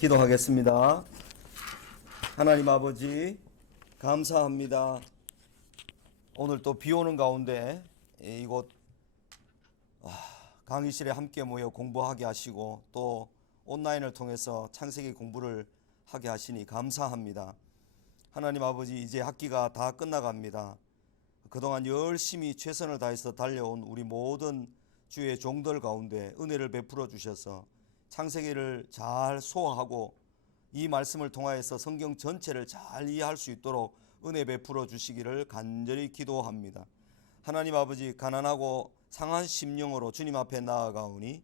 기도하겠습니다. 하나님 아버지, 감사합니다. 오늘 또 비 오는 가운데 이곳 강의실에 함께 모여 공부하게 하시고 또 온라인을 통해서 창세기 공부를 하게 하시니 감사합니다. 하나님 아버지, 이제 학기가 다 끝나갑니다. 그동안 열심히 최선을 다해서 달려온 우리 모든 주의 종들 가운데 은혜를 베풀어 주셔서 창세기를 잘 소화하고 이 말씀을 통하여서 성경 전체를 잘 이해할 수 있도록 은혜 베풀어 주시기를 간절히 기도합니다. 하나님 아버지, 가난하고 상한 심령으로 주님 앞에 나아가오니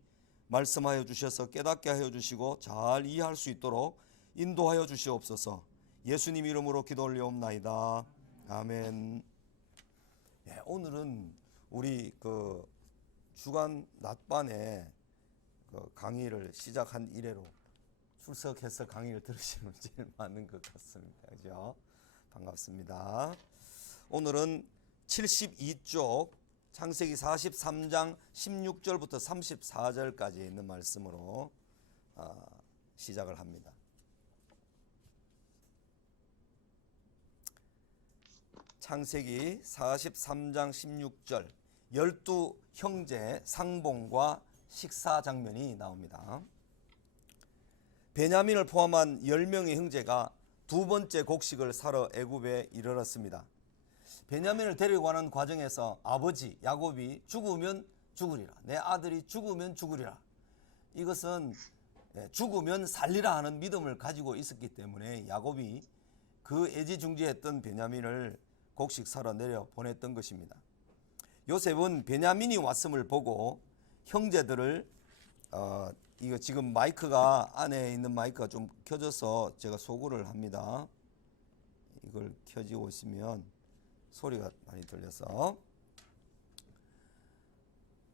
말씀하여 주셔서 깨닫게 하여 주시고 잘 이해할 수 있도록 인도하여 주시옵소서. 예수님 이름으로 기도 올려옵나이다. 아멘. 오늘은 우리 주간 낮반에 강의를 시작한 이래로 출석해서 강의를 들으시는 분 제일 많은 것 같습니다. 그죠? 반갑습니다. 오늘은 72쪽 창세기 43장 16절부터 34절까지 있는 말씀으로 시작을 합니다. 창세기 43장 16절 12형제 상봉과 식사 장면이 나옵니다. 베냐민을 포함한 10명의 형제가 두 번째 곡식을 사러 애굽에 이르렀습니다. 베냐민을 데리고 가는 과정에서 아버지 야곱이 죽으면 죽으리라, 내 아들이 죽으면 죽으리라, 이것은 죽으면 살리라 하는 믿음을 가지고 있었기 때문에 야곱이 그 애지중지했던 베냐민을 곡식 사러 내려 보냈던 것입니다. 요셉은 베냐민이 왔음을 보고 형제들을 이거 지금 마이크가 안에 있는 마이크가 좀 켜져서 제가 소구를 합니다. 이걸 켜지고 있으면 소리가 많이 들려서.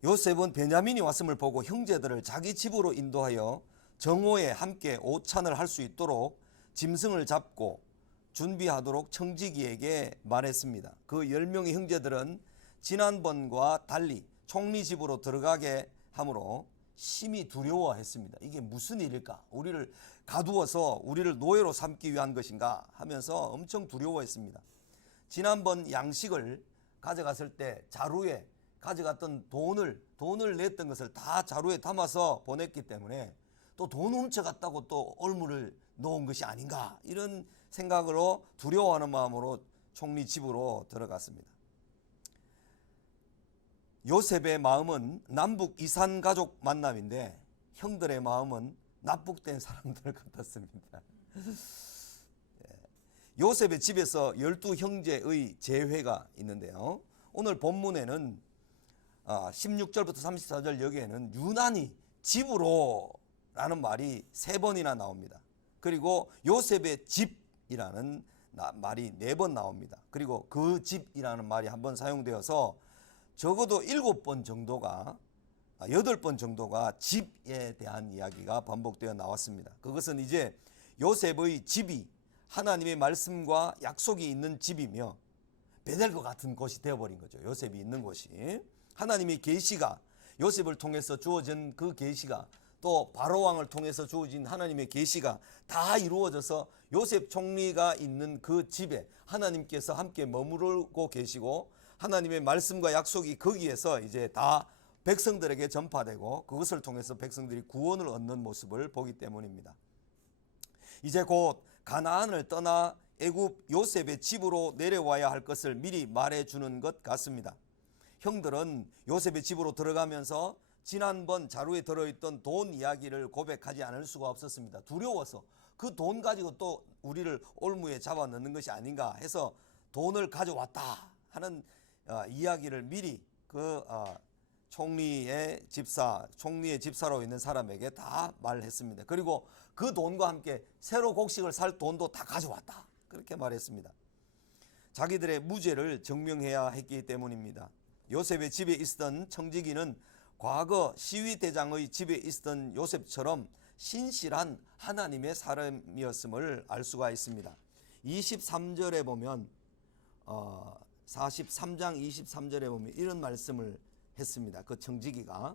요셉은 베냐민이 왔음을 보고 형제들을 자기 집으로 인도하여 정오에 함께 오찬을 할 수 있도록 짐승을 잡고 준비하도록 청지기에게 말했습니다. 그 10명의 형제들은 지난번과 달리 총리 집으로 들어가게 하므로 심히 두려워했습니다. 이게 무슨 일일까? 우리를 가두어서 우리를 노예로 삼기 위한 것인가 하면서 엄청 두려워했습니다. 지난번 양식을 가져갔을 때 자루에 가져갔던 돈을 냈던 것을 다 자루에 담아서 보냈기 때문에 또 돈 훔쳐갔다고 또 올무를 놓은 것이 아닌가, 이런 생각으로 두려워하는 마음으로 총리 집으로 들어갔습니다. 요셉의 마음은 남북 이산 가족 만남인데 형들의 마음은 납북된 사람들 같았습니다. 요셉의 집에서 12형제의 재회가 있는데요, 오늘 본문에는 16절부터 34절 여기에는 유난히 집으로 라는 말이 3번이나 나옵니다. 그리고 요셉의 집이라는 말이 4번 나옵니다. 그리고 그 집이라는 말이 한 번 사용되어서 적어도 7번 정도가 8번 정도가 집에 대한 이야기가 반복되어 나왔습니다. 그것은 이제 요셉의 집이 하나님의 말씀과 약속이 있는 집이며 베델과 같은 곳이 되어버린 거죠. 요셉이 있는 곳이. 하나님의 계시가 요셉을 통해서 주어진 그 계시가 또 바로왕을 통해서 주어진 하나님의 계시가 다 이루어져서 요셉 총리가 있는 그 집에 하나님께서 함께 머무르고 계시고 하나님의 말씀과 약속이 거기에서 이제 다 백성들에게 전파되고 그것을 통해서 백성들이 구원을 얻는 모습을 보기 때문입니다. 이제 곧 가나안을 떠나 애굽 요셉의 집으로 내려와야 할 것을 미리 말해주는 것 같습니다. 형들은 요셉의 집으로 들어가면서 지난번 자루에 들어있던 돈 이야기를 고백하지 않을 수가 없었습니다. 두려워서 그 돈 가지고 또 우리를 올무에 잡아넣는 것이 아닌가 해서 돈을 가져왔다 하는 이야기를 미리 그 총리의 집사로 있는 사람에게 다 말했습니다. 그리고 그 돈과 함께 새로 곡식을 살 돈도 다 가져왔다, 그렇게 말했습니다. 자기들의 무죄를 증명해야 했기 때문입니다. 요셉의 집에 있었던 청지기는 과거 시위대장의 집에 있었던 요셉처럼 신실한 하나님의 사람이었음을 알 수가 있습니다. 23절에 보면 43장 23절에 보면 이런 말씀을 했습니다. 그 청지기가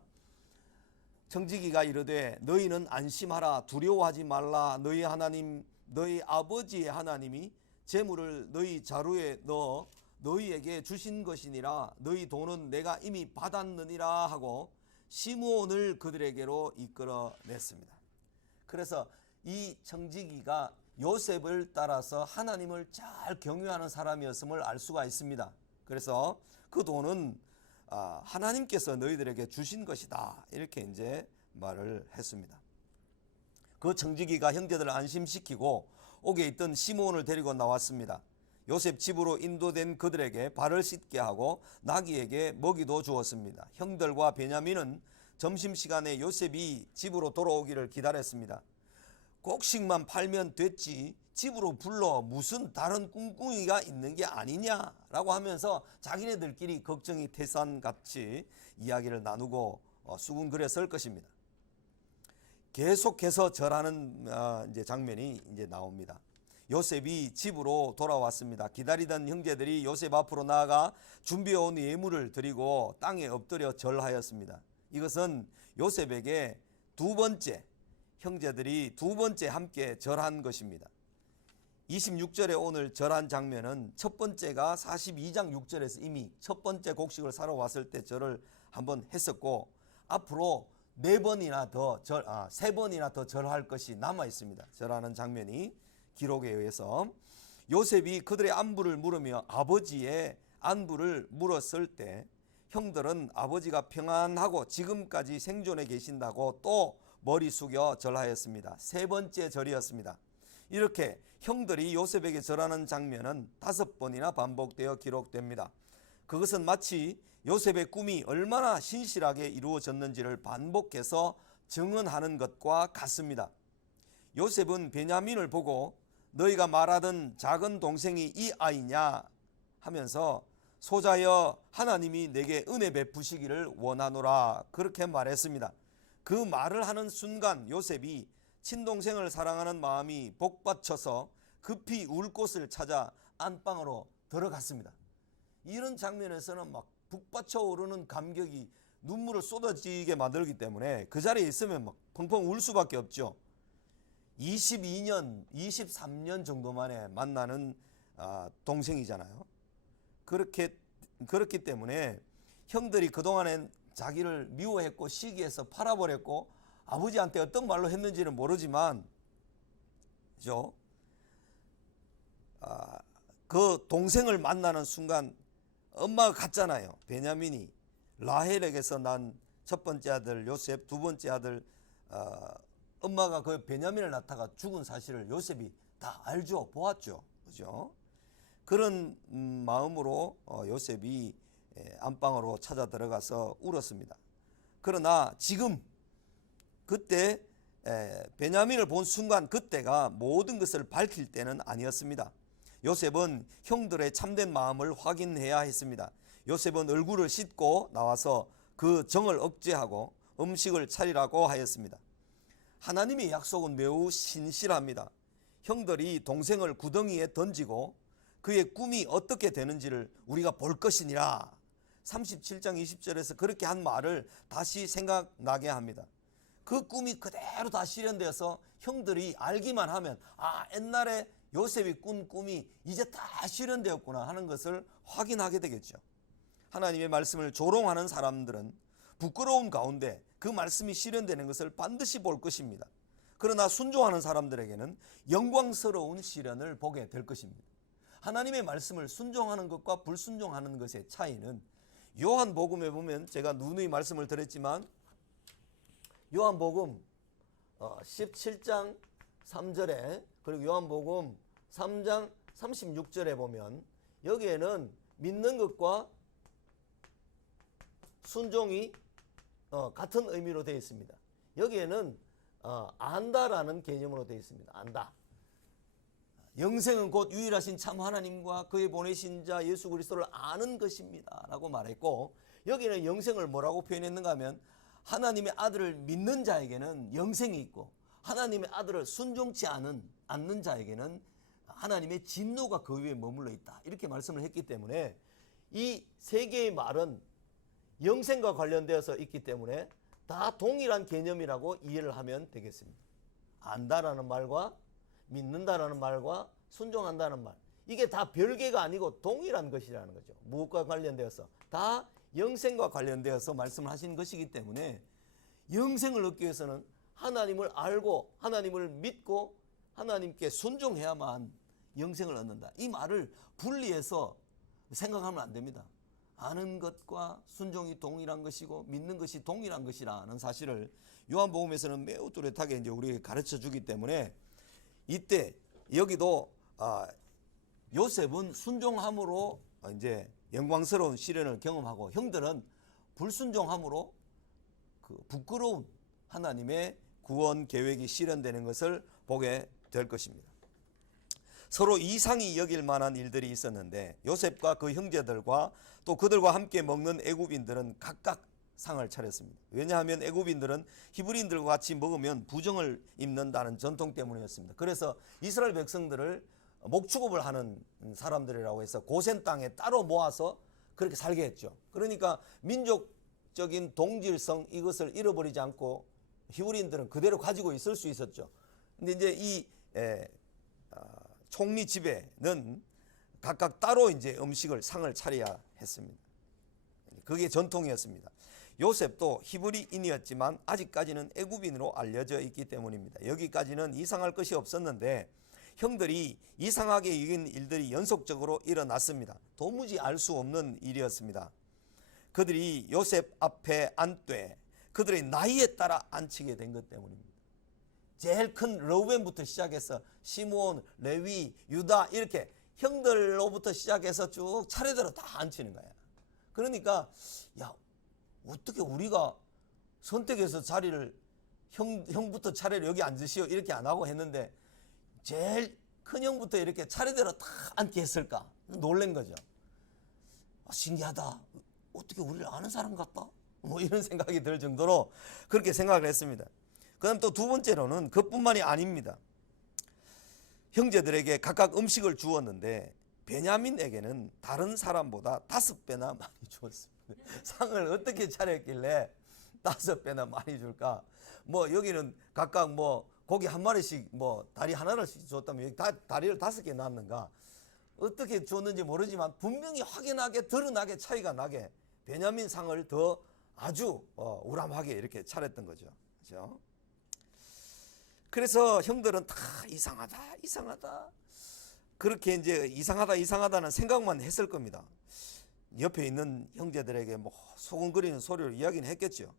청지기가 이르되 너희는 안심하라 두려워하지 말라 너희 하나님 너희 아버지의 하나님이 재물을 너희 자루에 넣어 너희에게 주신 것이니라 너희 돈은 내가 이미 받았느니라 하고 시므온을 그들에게로 이끌어냈습니다. 그래서 이 청지기가 요셉을 따라서 하나님을 잘 경외하는 사람이었음을 알 수가 있습니다. 그래서 그 돈은 하나님께서 너희들에게 주신 것이다 이렇게 이제 말을 했습니다. 그 청지기가 형제들을 안심시키고 옥에 있던 시므온을 데리고 나왔습니다. 요셉 집으로 인도된 그들에게 발을 씻게 하고 나귀에게 먹이도 주었습니다. 형들과 베냐민은 점심시간에 요셉이 집으로 돌아오기를 기다렸습니다. 곡식만 팔면 됐지 집으로 불러 무슨 다른 꿍꿍이가 있는 게 아니냐라고 하면서 자기네들끼리 걱정이 태산같이 이야기를 나누고 수군거렸을 것입니다. 계속해서 절하는 이제 장면이 이제 나옵니다. 요셉이 집으로 돌아왔습니다. 기다리던 형제들이 요셉 앞으로 나아가 준비해온 예물을 드리고 땅에 엎드려 절하였습니다. 이것은 요셉에게 형제들이 두 번째 함께 절한 것입니다. 26절에 오늘 절한 장면은 첫 번째가 42장 6절에서 이미 첫 번째 곡식을 사러 왔을 때 절을 한번 했었고 앞으로 세 번이나 더 절할 것이 남아 있습니다. 절하는 장면이 기록에 의해서 요셉이 그들의 안부를 물으며 아버지의 안부를 물었을 때 형들은 아버지가 평안하고 지금까지 생존해 계신다고 또 머리 숙여 절하였습니다. 세 번째 절이었습니다. 이렇게 형들이 요셉에게 절하는 장면은 5번이나 반복되어 기록됩니다. 그것은 마치 요셉의 꿈이 얼마나 신실하게 이루어졌는지를 반복해서 증언하는 것과 같습니다. 요셉은 베냐민을 보고 너희가 말하던 작은 동생이 이 아이냐 하면서 소자여 하나님이 내게 은혜 베푸시기를 원하노라 그렇게 말했습니다. 그 말을 하는 순간 요셉이 친동생을 사랑하는 마음이 복받쳐서 급히 울 곳을 찾아 안방으로 들어갔습니다. 이런 장면에서는 막 북받쳐 오르는 감격이 눈물을 쏟아지게 만들기 때문에 그 자리에 있으면 막 펑펑 울 수밖에 없죠. 22년, 23년 정도 만에 만나는 동생이잖아요. 그렇기 때문에 형들이 그동안엔 자기를 미워했고 시기해서 팔아버렸고 아버지한테 어떤 말로 했는지는 모르지만 그죠? 그 동생을 만나는 순간 엄마가 갔잖아요. 베냐민이 라헬에게서 난 첫 번째 아들 요셉, 두 번째 아들 엄마가 그 베냐민을 낳다가 죽은 사실을 요셉이 다 알죠. 보았죠. 그죠? 그런 마음으로 요셉이 안방으로 찾아 들어가서 울었습니다. 그러나 지금 그때 베냐민을 본 순간 그때가 모든 것을 밝힐 때는 아니었습니다. 요셉은 형들의 참된 마음을 확인해야 했습니다. 요셉은 얼굴을 씻고 나와서 그 정을 억제하고 음식을 차리라고 하였습니다. 하나님의 약속은 매우 신실합니다. 형들이 동생을 구덩이에 던지고 그의 꿈이 어떻게 되는지를 우리가 볼 것이니라 37장 20절에서 그렇게 한 말을 다시 생각나게 합니다. 그 꿈이 그대로 다 실현되어서 형들이 알기만 하면 옛날에 요셉이 꾼 꿈이 이제 다 실현되었구나 하는 것을 확인하게 되겠죠. 하나님의 말씀을 조롱하는 사람들은 부끄러운 가운데 그 말씀이 실현되는 것을 반드시 볼 것입니다. 그러나 순종하는 사람들에게는 영광스러운 실현을 보게 될 것입니다. 하나님의 말씀을 순종하는 것과 불순종하는 것의 차이는 요한복음에 보면 제가 누누이 말씀을 드렸지만 요한복음 17장 3절에 그리고 요한복음 3장 36절에 보면 여기에는 믿는 것과 순종이 같은 의미로 되어 있습니다. 여기에는 안다라는 개념으로 되어 있습니다. 안다. 영생은 곧 유일하신 참 하나님과 그의 보내신 자 예수 그리스도를 아는 것입니다 라고 말했고 여기는 영생을 뭐라고 표현했는가 하면 하나님의 아들을 믿는 자에게는 영생이 있고 하나님의 아들을 순종치 않는 자에게는 하나님의 진노가 그 위에 머물러 있다 이렇게 말씀을 했기 때문에 이 세 개의 말은 영생과 관련되어서 있기 때문에 다 동일한 개념이라고 이해를 하면 되겠습니다. 안다라는 말과 믿는다라는 말과 순종한다는 말, 이게 다 별개가 아니고 동일한 것이라는 거죠. 무엇과 관련되어서? 다 영생과 관련되어서 말씀을 하신 것이기 때문에 영생을 얻기 위해서는 하나님을 알고 하나님을 믿고 하나님께 순종해야만 영생을 얻는다. 이 말을 분리해서 생각하면 안 됩니다. 아는 것과 순종이 동일한 것이고 믿는 것이 동일한 것이라는 사실을 요한복음에서는 매우 뚜렷하게 이제 우리에게 가르쳐 주기 때문에 이때 여기도 요셉은 순종함으로 이제 영광스러운 시련을 경험하고 형들은 불순종함으로 그 부끄러운 하나님의 구원 계획이 실현되는 것을 보게 될 것입니다. 서로 이상히 여길 만한 일들이 있었는데 요셉과 그 형제들과 또 그들과 함께 먹는 애굽인들은 각각 상을 차렸습니다. 왜냐하면 애굽인들은 히브리인들과 같이 먹으면 부정을 입는다는 전통 때문이었습니다. 그래서 이스라엘 백성들을 목축업을 하는 사람들이라고 해서 고센 땅에 따로 모아서 그렇게 살게 했죠. 그러니까 민족적인 동질성 이것을 잃어버리지 않고 히브리인들은 그대로 가지고 있을 수 있었죠. 근데 이제 이 총리 집에는 각각 따로 이제 음식을 상을 차려야 했습니다. 그게 전통이었습니다. 요셉도 히브리인이었지만 아직까지는 애굽인으로 알려져 있기 때문입니다. 여기까지는 이상할 것이 없었는데 형들이 이상하게 여긴 일들이 연속적으로 일어났습니다. 도무지 알 수 없는 일이었습니다. 그들이 요셉 앞에 앉되 그들의 나이에 따라 앉히게 된 것 때문입니다. 제일 큰 르우벤부터 시작해서 시므온, 레위, 유다 이렇게 형들로부터 시작해서 쭉 차례대로 다 앉히는 거야. 그러니까 야, 어떻게 우리가 선택해서 자리를 형부터 차례를 여기 앉으시오 이렇게 안 하고 했는데 제일 큰 형부터 이렇게 차례대로 다 앉게 했을까? 놀란 거죠. 신기하다. 어떻게 우리를 아는 사람 같다? 뭐 이런 생각이 들 정도로 그렇게 생각을 했습니다. 그다음 또 두 번째로는 그뿐만이 아닙니다. 형제들에게 각각 음식을 주었는데 베냐민에게는 다른 사람보다 5배나 많이 주었습니다. 상을 어떻게 차렸길래 5배나 많이 줄까? 뭐 여기는 각각 뭐 고기 한 마리씩 뭐 다리 하나를 줬다면 여기 다리를 5개 놨는가? 어떻게 줬는지 모르지만 분명히 확연하게 드러나게 차이가 나게 베냐민 상을 더 아주 우람하게 이렇게 차렸던 거죠. 그렇죠? 그래서 형들은 다 이상하다 그렇게 이제 이상하다는 생각만 했을 겁니다. 옆에 있는 형제들에게 뭐 소곤거리는 소리를 이야기는 했겠죠.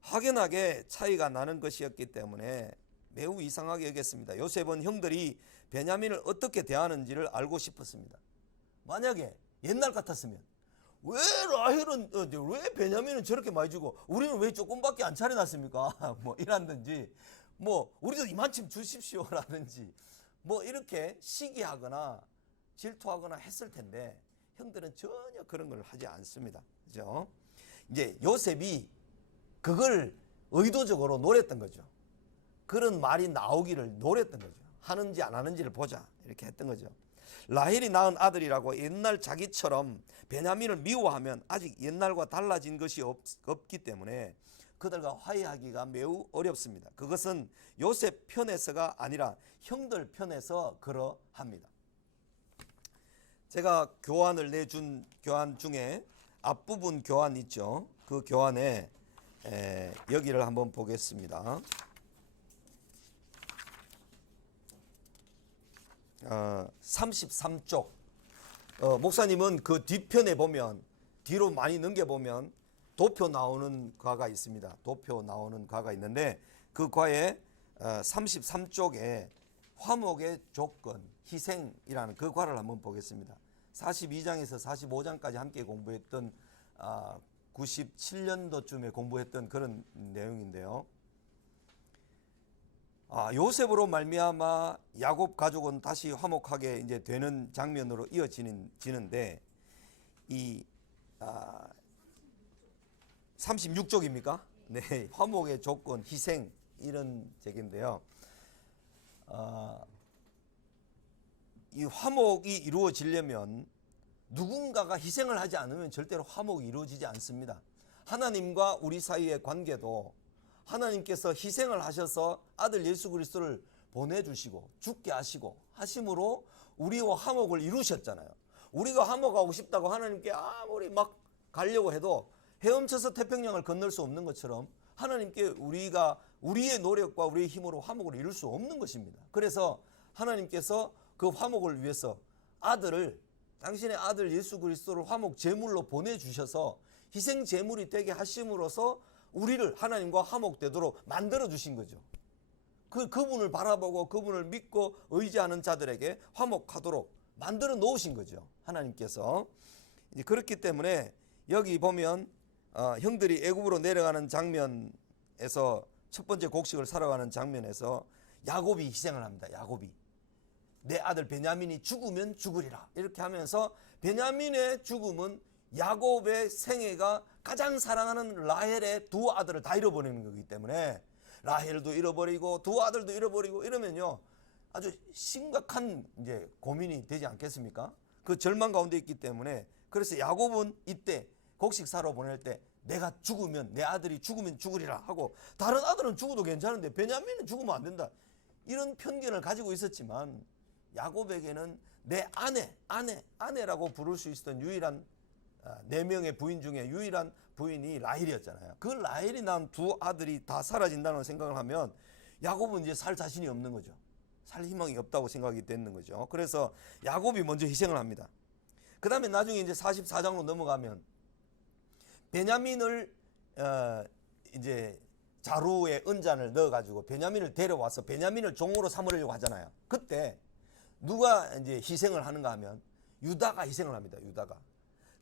확연하게 차이가 나는 것이었기 때문에 매우 이상하게 여겼습니다. 요셉은 형들이 베냐민을 어떻게 대하는지를 알고 싶었습니다. 만약에 옛날 같았으면 왜 라헬은 왜 베냐민은 저렇게 많이 주고 우리는 왜 조금밖에 안 차려놨습니까? 뭐 이란든지 뭐 우리도 이만큼 주십시오라든지 뭐 이렇게 시기하거나 질투하거나 했을 텐데 형들은 전혀 그런 걸 하지 않습니다. 그죠? 이제 요셉이 그걸 의도적으로 노렸던 거죠. 그런 말이 나오기를 노렸던 거죠. 하는지 안 하는지를 보자 이렇게 했던 거죠. 라헬이 낳은 아들이라고 옛날 자기처럼 베냐민을 미워하면 아직 옛날과 달라진 것이 없기 때문에 그들과 화해하기가 매우 어렵습니다. 그것은 요셉 편에서가 아니라 형들 편에서 그러합니다. 제가 교환을 내준 교환 중에 앞부분 교환 있죠. 그 교환에 여기를 한번 보겠습니다. 33쪽 목사님은 그 뒤편에 보면 뒤로 많이 넘겨보면 도표 나오는 과가 있습니다. 도표 나오는 과가 있는데 그 과에 33쪽에 화목의 조건, 희생이라는 그 과를 한번 보겠습니다. 42장에서 45장까지 함께 공부했던 97년도쯤에 공부했던 그런 내용인데요. 요셉으로 말미암아 야곱 가족은 다시 화목하게 이제 되는 장면으로 이어지는데 이 36쪽입니까? 네, 화목의 조건, 희생 이런 책인데요. 이 화목이 이루어지려면 누군가가 희생을 하지 않으면 절대로 화목이 이루어지지 않습니다. 하나님과 우리 사이의 관계도 하나님께서 희생을 하셔서 아들 예수 그리스도를 보내주시고 죽게 하심으로 우리와 화목을 이루셨잖아요. 우리가 화목하고 싶다고 하나님께 아무리 막 가려고 해도 헤엄쳐서 태평양을 건널 수 없는 것처럼 하나님께 우리가 우리의 노력과 우리의 힘으로 화목을 이룰 수 없는 것입니다. 그래서 하나님께서 그 화목을 위해서 당신의 아들 예수 그리스도를 화목 제물로 보내주셔서 희생 제물이 되게 하심으로써 우리를 하나님과 화목되도록 만들어 주신 거죠. 그분을 바라보고 그분을 믿고 의지하는 자들에게 화목하도록 만들어 놓으신 거죠. 하나님께서. 이제 그렇기 때문에 여기 보면 형들이 애굽으로 내려가는 장면에서 첫 번째 곡식을 사러 가는 장면에서 야곱이 희생을 합니다. 야곱이. 내 아들 베냐민이 죽으면 죽으리라. 이렇게 하면서 베냐민의 죽음은 야곱의 생애가 가장 사랑하는 라헬의 두 아들을 다 잃어버리는 거기 때문에 라헬도 잃어버리고 두 아들도 잃어버리고 이러면요 아주 심각한 이제 고민이 되지 않겠습니까? 그 절망 가운데 있기 때문에 그래서 야곱은 이때 곡식 사러 보낼 때 내가 죽으면 내 아들이 죽으면 죽으리라 하고 다른 아들은 죽어도 괜찮은데 베냐민은 죽으면 안 된다. 이런 편견을 가지고 있었지만 야곱에게는 내 아내라고 부를 수 있었던 유일한 4명의 부인 중에 유일한 부인이 라헬이었잖아요. 그 라헬이 낳은 두 아들이 다 사라진다는 생각을 하면 야곱은 이제 살 자신이 없는 거죠. 살 희망이 없다고 생각이 되는 거죠. 그래서 야곱이 먼저 희생을 합니다. 그 다음에 나중에 이제 44장으로 넘어가면 베냐민을 이제 자루에 은잔을 넣어가지고 베냐민을 데려와서 베냐민을 종으로 삼으려고 하잖아요. 그때 누가 이제 희생을 하는가 하면 유다가 희생을 합니다. 유다가.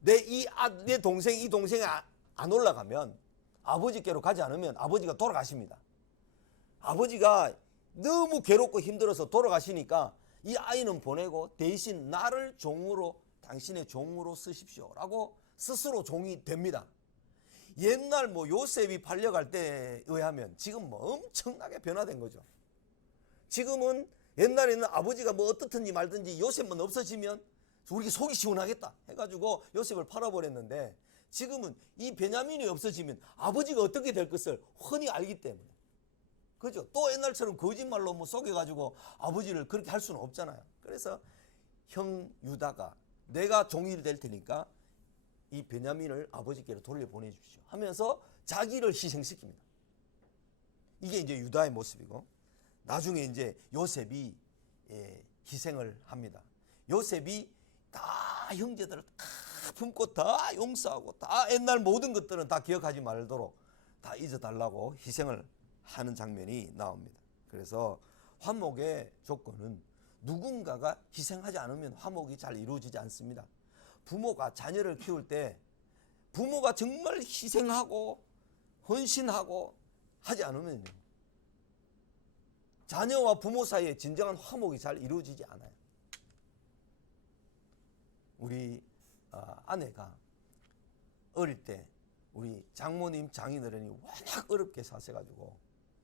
내 동생이 안 올라가면 아버지께로 가지 않으면 아버지가 돌아가십니다. 아버지가 너무 괴롭고 힘들어서 돌아가시니까 이 아이는 보내고 대신 나를 종으로 당신의 종으로 쓰십시오라고 스스로 종이 됩니다. 옛날 요셉이 팔려갈 때에 의하면 지금 엄청나게 변화된 거죠. 지금은 옛날에는 아버지가 어떻든지 말든지 요셉만 없어지면 우리 속이 시원하겠다 해가지고 요셉을 팔아버렸는데 지금은 이 베냐민이 없어지면 아버지가 어떻게 될 것을 훤히 알기 때문에 그죠? 또 옛날처럼 거짓말로 속여가지고 아버지를 그렇게 할 수는 없잖아요. 그래서 형 유다가 내가 종이 될 테니까 이 베냐민을 아버지께로 돌려보내주십시오 하면서 자기를 희생시킵니다. 이게 이제 유다의 모습이고 나중에 이제 요셉이 희생을 합니다. 요셉이 다 형제들을 다 품고 다 용서하고 다 옛날 모든 것들은 다 기억하지 말도록 다 잊어달라고 희생을 하는 장면이 나옵니다. 그래서 화목의 조건은 누군가가 희생하지 않으면 화목이 잘 이루어지지 않습니다. 부모가 자녀를 키울 때 부모가 정말 희생하고 헌신하고 하지 않으면 자녀와 부모 사이에 진정한 화목이 잘 이루어지지 않아요. 우리 아내가 어릴 때 우리 장모님 장인어른이 워낙 어렵게 사셔가지고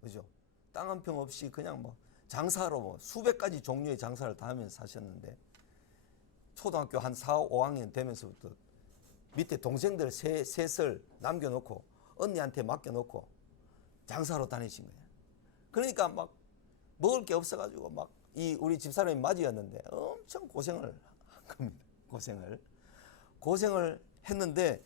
그죠? 땅 한 평 없이 그냥 장사로 수백 가지 종류의 장사를 다 하면서 사셨는데 초등학교 한 4, 5학년 되면서부터 밑에 동생들 셋을 남겨놓고 언니한테 맡겨놓고 장사로 다니신 거예요. 그러니까 먹을 게 없어가지고 우리 집사람이 맞이였는데 엄청 고생을 한 겁니다. 고생을 했는데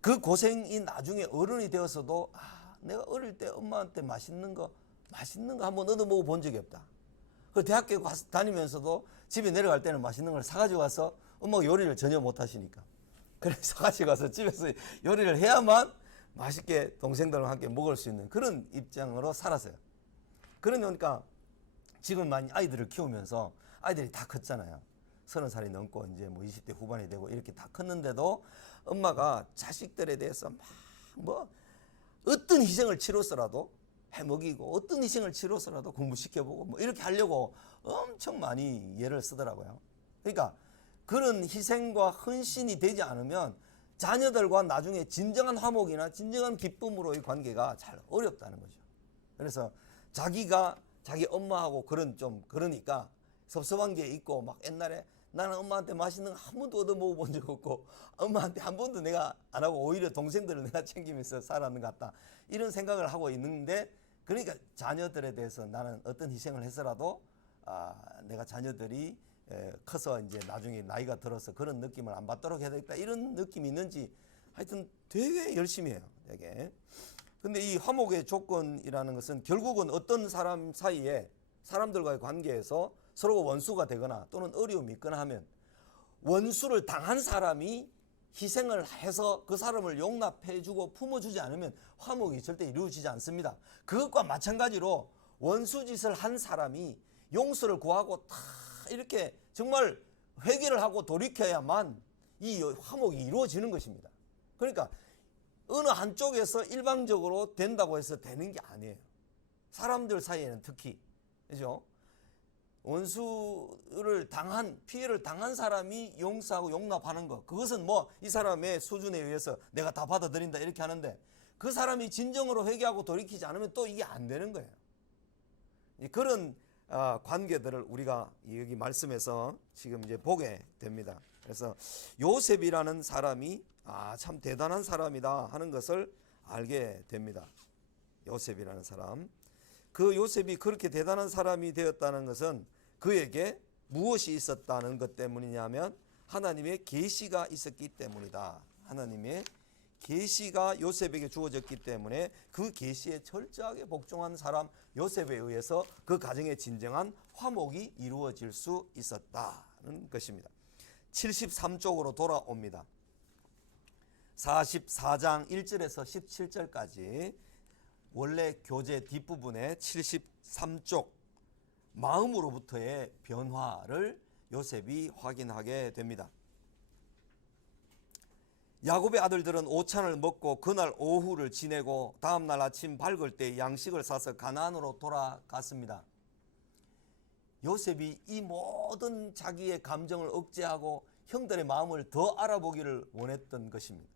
그 고생이 나중에 어른이 되어서도 내가 어릴 때 엄마한테 맛있는 거 한번 얻어 먹어본 적이 없다. 그 대학교 다니면서도 집에 내려갈 때는 맛있는 걸 사가지고 와서 엄마가 요리를 전혀 못 하시니까 그래서 사가지고 와서 집에서 요리를 해야만 맛있게 동생들과 함께 먹을 수 있는 그런 입장으로 살았어요. 그러니까 지금 많이 아이들을 키우면서 아이들이 다 컸잖아요. 30살이 넘고 이제 20대 후반이 되고 이렇게 다 컸는데도 엄마가 자식들에 대해서 어떤 희생을 치러서라도 해먹이고 어떤 희생을 치러서라도 공부시켜보고 이렇게 하려고 엄청 많이 예를 쓰더라고요. 그러니까 그런 희생과 헌신이 되지 않으면 자녀들과 나중에 진정한 화목이나 진정한 기쁨으로의 관계가 잘 어렵다는 거죠. 그래서 자기 엄마하고 그러니까 섭섭한 게 있고 옛날에 나는 엄마한테 맛있는 거 한 번도 얻어 먹어본 적 없고 엄마한테 한 번도 내가 안 하고 오히려 동생들을 내가 챙기면서 살았는 것 같다. 이런 생각을 하고 있는데, 그러니까 자녀들에 대해서 나는 어떤 희생을 해서라도 내가 자녀들이 커서 이제 나중에 나이가 들어서 그런 느낌을 안 받도록 해야 되겠다, 이런 느낌이 있는지 하여튼 되게 열심히 해요. 되게. 근데 이 화목의 조건이라는 것은 결국은 어떤 사람 사이에 사람들과의 관계에서 서로가 원수가 되거나 또는 어려움이 있거나 하면 원수를 당한 사람이 희생을 해서 그 사람을 용납해주고 품어주지 않으면 화목이 절대 이루어지지 않습니다. 그것과 마찬가지로 원수짓을 한 사람이 용서를 구하고 다 이렇게 정말 회개를 하고 돌이켜야만 이 화목이 이루어지는 것입니다. 그러니까 어느 한쪽에서 일방적으로 된다고 해서 되는 게 아니에요. 사람들 사이에는 특히, 그죠? 원수를 당한, 피해를 당한 사람이 용서하고 용납하는 것, 그것은 뭐 이 사람의 수준에 의해서 내가 다 받아들인다 이렇게 하는데, 그 사람이 진정으로 회개하고 돌이키지 않으면 또 이게 안 되는 거예요. 그런 관계들을 우리가 여기 말씀에서 지금 이제 보게 됩니다. 그래서 요셉이라는 사람이 참 대단한 사람이다 하는 것을 알게 됩니다. 요셉이라는 사람. 그 요셉이 그렇게 대단한 사람이 되었다는 것은 그에게 무엇이 있었다는 것 때문이냐면 하나님의 계시가 있었기 때문이다. 하나님의 계시가 요셉에게 주어졌기 때문에 그 계시에 철저하게 복종한 사람 요셉에 의해서 그 가정의 진정한 화목이 이루어질 수 있었다는 것입니다. 73쪽으로 돌아옵니다. 44장 1절에서 17절까지 원래 교재 뒷부분에 73쪽 마음으로부터의 변화를 요셉이 확인하게 됩니다. 야곱의 아들들은 오찬을 먹고 그날 오후를 지내고 다음날 아침 밝을 때 양식을 사서 가나안으로 돌아갔습니다. 요셉이 이 모든 자기의 감정을 억제하고 형들의 마음을 더 알아보기를 원했던 것입니다.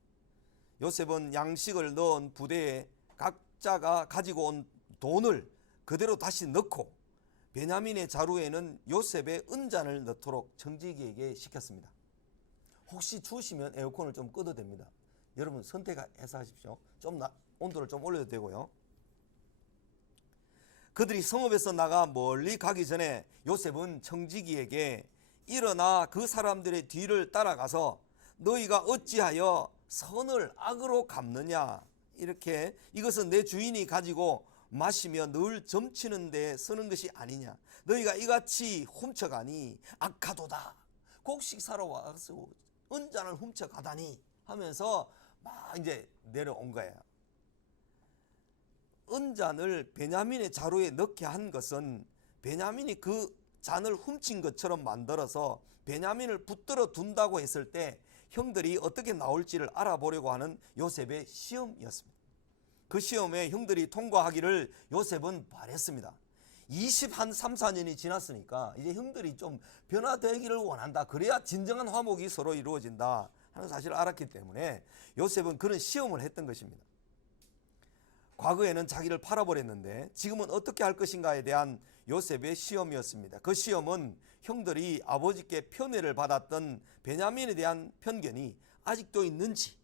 요셉은 양식을 넣은 부대에 각자가 가지고 온 돈을 그대로 다시 넣고 베냐민의 자루에는 요셉의 은잔을 넣도록 청지기에게 시켰습니다. 혹시 추우시면 에어컨을 좀 끄도 됩니다. 여러분 선택해서 하십시오. 온도를 좀 올려도 되고요. 그들이 성읍에서 나가 멀리 가기 전에 요셉은 청지기에게 일어나 그 사람들의 뒤를 따라가서 너희가 어찌하여 선을 악으로 갚느냐, 이렇게 이것은 내 주인이 가지고 마시며 늘 점치는 데 쓰는 것이 아니냐, 너희가 이같이 훔쳐가니 악하도다. 곡식 사러 와서 은잔을 훔쳐가다니 하면서 막 이제 내려온 거예요. 은잔을 베냐민의 자루에 넣게 한 것은 베냐민이 그 잔을 훔친 것처럼 만들어서 베냐민을 붙들어 둔다고 했을 때 형들이 어떻게 나올지를 알아보려고 하는 요셉의 시험이었습니다. 그 시험에 형들이 통과하기를 요셉은 바랬습니다. 3, 4년이 지났으니까 이제 형들이 좀 변화되기를 원한다. 그래야 진정한 화목이 서로 이루어진다 하는 사실을 알았기 때문에 요셉은 그런 시험을 했던 것입니다. 과거에는 자기를 팔아버렸는데 지금은 어떻게 할 것인가에 대한 요셉의 시험이었습니다. 그 시험은 형들이 아버지께 편애를 받았던 베냐민에 대한 편견이 아직도 있는지,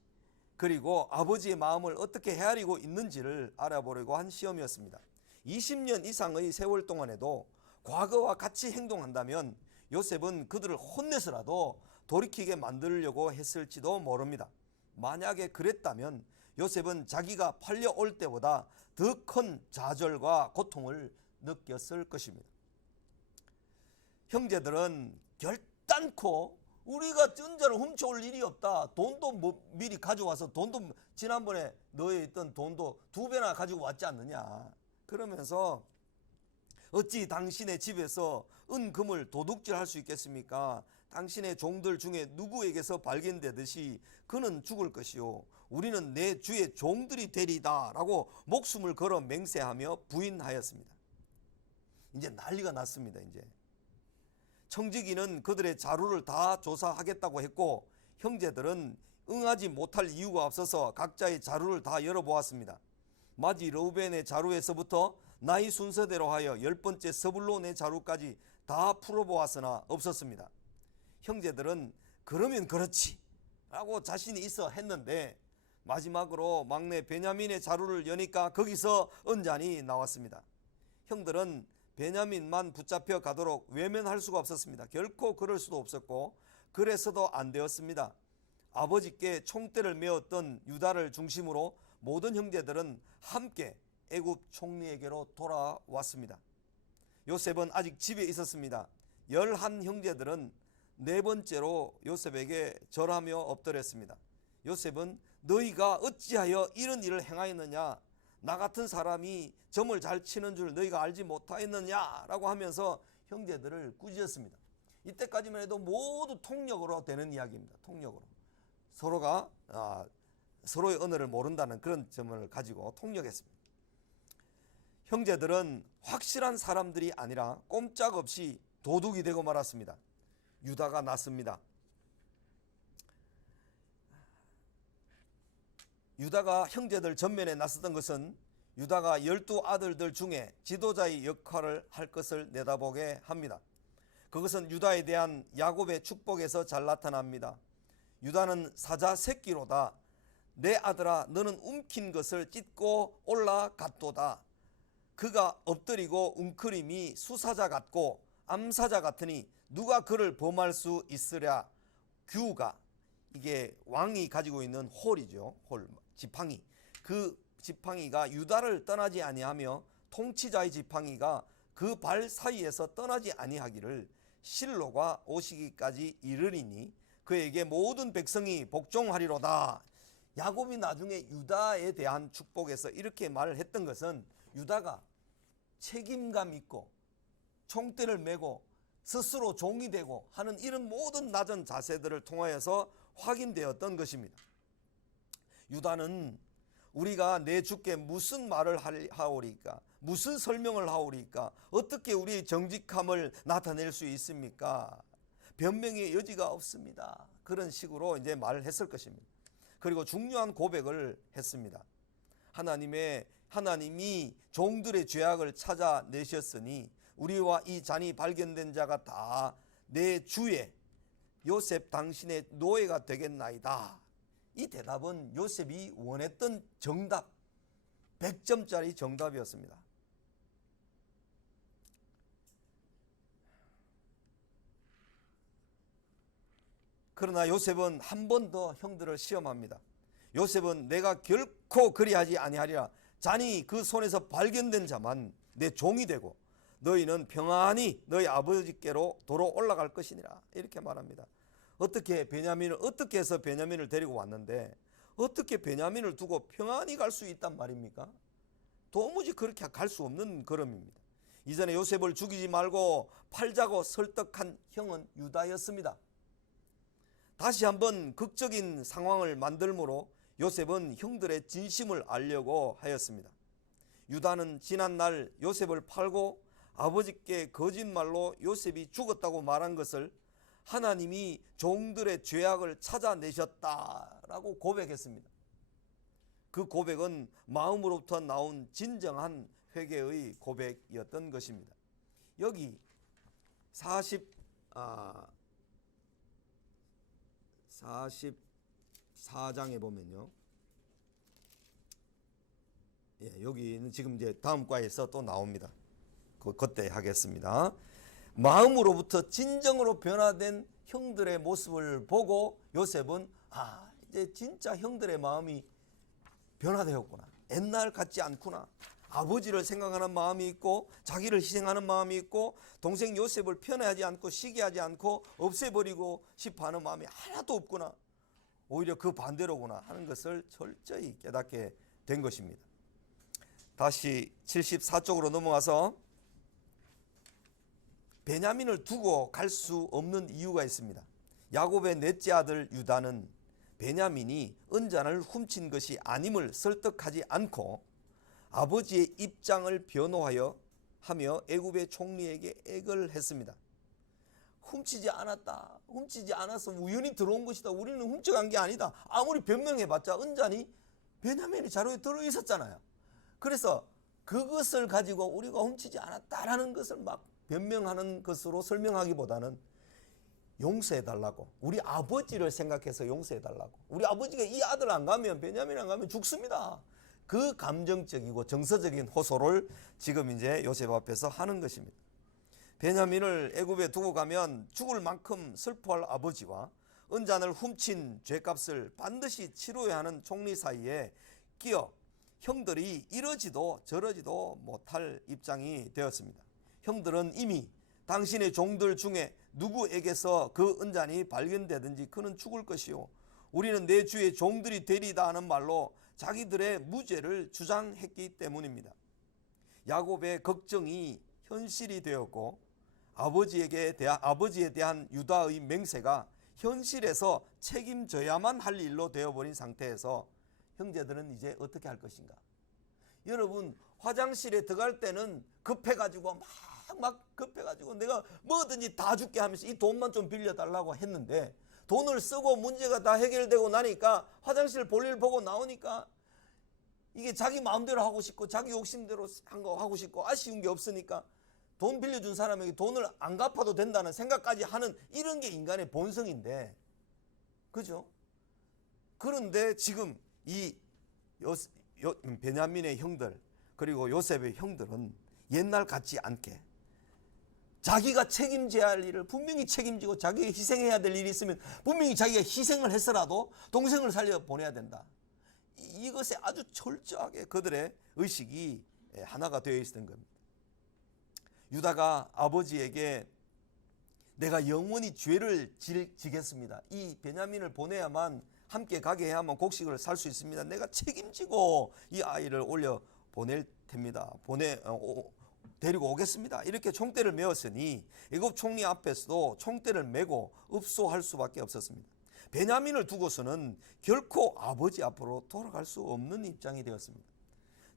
그리고 아버지의 마음을 어떻게 헤아리고 있는지를 알아보려고 한 시험이었습니다. 20년 이상의 세월 동안에도 과거와 같이 행동한다면 요셉은 그들을 혼내서라도 돌이키게 만들려고 했을지도 모릅니다. 만약에 그랬다면 요셉은 자기가 팔려올 때보다 더 큰 좌절과 고통을 느꼈을 것입니다. 형제들은 결단코 우리가 은잔을 훔쳐올 일이 없다. 돈도 미리 가져와서 돈도 지난번에 너에 있던 돈도 2배나 가지고 왔지 않느냐. 그러면서 어찌 당신의 집에서 은금을 도둑질할 수 있겠습니까? 당신의 종들 중에 누구에게서 발견되듯이 그는 죽을 것이요 우리는 내 주의 종들이 되리다 라고 목숨을 걸어 맹세하며 부인하였습니다. 이제 난리가 났습니다. 이제 청지기는 그들의 자루를 다 조사하겠다고 했고 형제들은 응하지 못할 이유가 없어서 각자의 자루를 다 열어보았습니다. 마지 르우벤의 자루에서부터 나이 순서대로 하여 10번째 스불론의 자루까지 다 풀어보았으나 없었습니다. 형제들은 그러면 그렇지 라고 자신이 있어 했는데 마지막으로 막내 베냐민의 자루를 여니까 거기서 언잔이 나왔습니다. 형들은 베냐민만 붙잡혀 가도록 외면할 수가 없었습니다. 결코 그럴 수도 없었고 그래서도 안 되었습니다. 아버지께 총대를 메었던 유다를 중심으로 모든 형제들은 함께 애굽 총리에게로 돌아왔습니다. 요셉은 아직 집에 있었습니다. 11 형제들은 네 번째로 요셉에게 절하며 엎드렸습니다. 요셉은 너희가 어찌하여 이런 일을 행하였느냐? 나 같은 사람이 점을 잘 치는 줄 너희가 알지 못하였느냐라고 하면서 형제들을 꾸짖었습니다. 이때까지만 해도 모두 통역으로 되는 이야기입니다. 통역으로. 서로가 서로의 언어를 모른다는 그런 점을 가지고 통역했습니다. 형제들은 확실한 사람들이 아니라 꼼짝없이 도둑이 되고 말았습니다. 유다가 났습니다. 유다가 형제들 전면에 나섰던 것은 유다가 12 아들들 중에 지도자의 역할을 할 것을 내다보게 합니다. 그것은 유다에 대한 야곱의 축복에서 잘 나타납니다. 유다는 사자 새끼로다. 내 아들아 너는 움킨 것을 찢고 올라갔도다. 그가 엎드리고 웅크림이 수사자 같고 암사자 같으니 누가 그를 범할 수 있으랴. 규가 이게 왕이 가지고 있는 홀이죠. 홀 지팡이. 그 지팡이가 유다를 떠나지 아니하며 통치자의 지팡이가 그 발 사이에서 떠나지 아니하기를 실로가 오시기까지 이르리니 그에게 모든 백성이 복종하리로다. 야곱이 나중에 유다에 대한 축복에서 이렇게 말을 했던 것은 유다가 책임감 있고 총대를 메고 스스로 종이 되고 하는 이런 모든 낮은 자세들을 통하여서 확인되었던 것입니다. 유다는 우리가 내 주께 무슨 말을 하오리까? 무슨 설명을 하오리까? 어떻게 우리의 정직함을 나타낼 수 있습니까? 변명의 여지가 없습니다. 그런 식으로 이제 말을 했을 것입니다. 그리고 중요한 고백을 했습니다. 하나님이 종들의 죄악을 찾아내셨으니 우리와 이 잔이 발견된 자가 다 내 주의 요셉 당신의 노예가 되겠나이다. 이 대답은 요셉이 원했던 정답, 100점짜리 정답이었습니다. 그러나 요셉은 한 번 더 형들을 시험합니다. 요셉은 내가 결코 그리하지 아니하리라. 잔이 그 손에서 발견된 자만 내 종이 되고 너희는 평안히 너희 아버지께로 도로 올라갈 것이니라. 이렇게 말합니다. 어떻게 해서 베냐민을 데리고 왔는데 어떻게 베냐민을 두고 평안히 갈 수 있단 말입니까? 도무지 그렇게 갈 수 없는 걸음입니다. 이전에 요셉을 죽이지 말고 팔자고 설득한 형은 유다였습니다. 다시 한번 극적인 상황을 만들므로 요셉은 형들의 진심을 알려고 하였습니다. 유다는 지난날 요셉을 팔고 아버지께 거짓말로 요셉이 죽었다고 말한 것을 하나님이 종들의 죄악을 찾아내셨다라고 고백했습니다. 그 고백은 마음으로부터 나온 진정한 회개의 고백이었던 것입니다. 여기 44장에 보면요. 여기는 지금 이제 다음 과에서 또 나옵니다. 그때 하겠습니다. 마음으로부터 진정으로 변화된 형들의 모습을 보고 요셉은 이제 진짜 형들의 마음이 변화되었구나. 옛날 같지 않구나. 아버지를 생각하는 마음이 있고 자기를 희생하는 마음이 있고 동생 요셉을 편애하지 않고 시기하지 않고 없애버리고 싶어하는 마음이 하나도 없구나. 오히려 그 반대로구나 하는 것을 철저히 깨닫게 된 것입니다. 다시 74쪽으로 넘어가서 베냐민을 두고 갈 수 없는 이유가 있습니다. 야곱의 넷째 아들 유다는 베냐민이 은잔을 훔친 것이 아님을 설득하지 않고 아버지의 입장을 변호하여 하며 애굽의 총리에게 애걸 했습니다. 훔치지 않았다. 훔치지 않아서 우연히 들어온 것이다. 우리는 훔쳐간 게 아니다. 아무리 변명해봤자 은잔이 베냐민의 자루에 들어있었잖아요. 그래서 그것을 가지고 우리가 훔치지 않았다라는 것을 막 변명하는 것으로 설명하기보다는 용서해 달라고, 우리 아버지를 생각해서 용서해 달라고. 우리 아버지가 이 아들 안 가면, 베냐민 안 가면 죽습니다. 그 감정적이고 정서적인 호소를 지금 이제 요셉 앞에서 하는 것입니다. 베냐민을 애굽에 두고 가면 죽을 만큼 슬퍼할 아버지와 은잔을 훔친 죄값을 반드시 치러야 하는 총리 사이에 끼어 형들이 이러지도 저러지도 못할 입장이 되었습니다. 형들은 이미 당신의 종들 중에 누구에게서 그 은잔이 발견되든지 그는 죽을 것이요, 우리는 내 주의 종들이 되리다 하는 말로 자기들의 무죄를 주장했기 때문입니다. 야곱의 걱정이 현실이 되었고 아버지에 대한 유다의 맹세가 현실에서 책임져야만 할 일로 되어버린 상태에서 형제들은 이제 어떻게 할 것인가. 여러분, 화장실에 들어갈 때는 급해가지고 막 급해가지고 내가 뭐든지 다 줄게 하면서 이 돈만 좀 빌려달라고 했는데, 돈을 쓰고 문제가 다 해결되고 나니까 화장실 볼일 보고 나오니까 이게 자기 마음대로 하고 싶고 자기 욕심대로 한 거 하고 싶고 아쉬운 게 없으니까 돈 빌려준 사람에게 돈을 안 갚아도 된다는 생각까지 하는, 이런 게 인간의 본성인데, 그죠? 그런데 지금 이 베냐민의 형들 그리고 요셉의 형들은 옛날 같지 않게 자기가 책임져야 할 일을 분명히 책임지고 자기가 희생해야 될 일이 있으면 분명히 자기가 희생을 해서라도 동생을 살려 보내야 된다. 이것에 아주 철저하게 그들의 의식이 하나가 되어 있었던 겁니다. 유다가 아버지에게 내가 영원히 죄를 지겠습니다, 이 베냐민을 보내야만, 함께 가게 해야만 곡식을 살 수 있습니다, 내가 책임지고 이 아이를 올려 보낼 텐니다, 데리고 오겠습니다, 이렇게 총대를 메었으니 애굽 총리 앞에서도 총대를 메고 읍소할 수밖에 없었습니다. 베냐민을 두고서는 결코 아버지 앞으로 돌아갈 수 없는 입장이 되었습니다.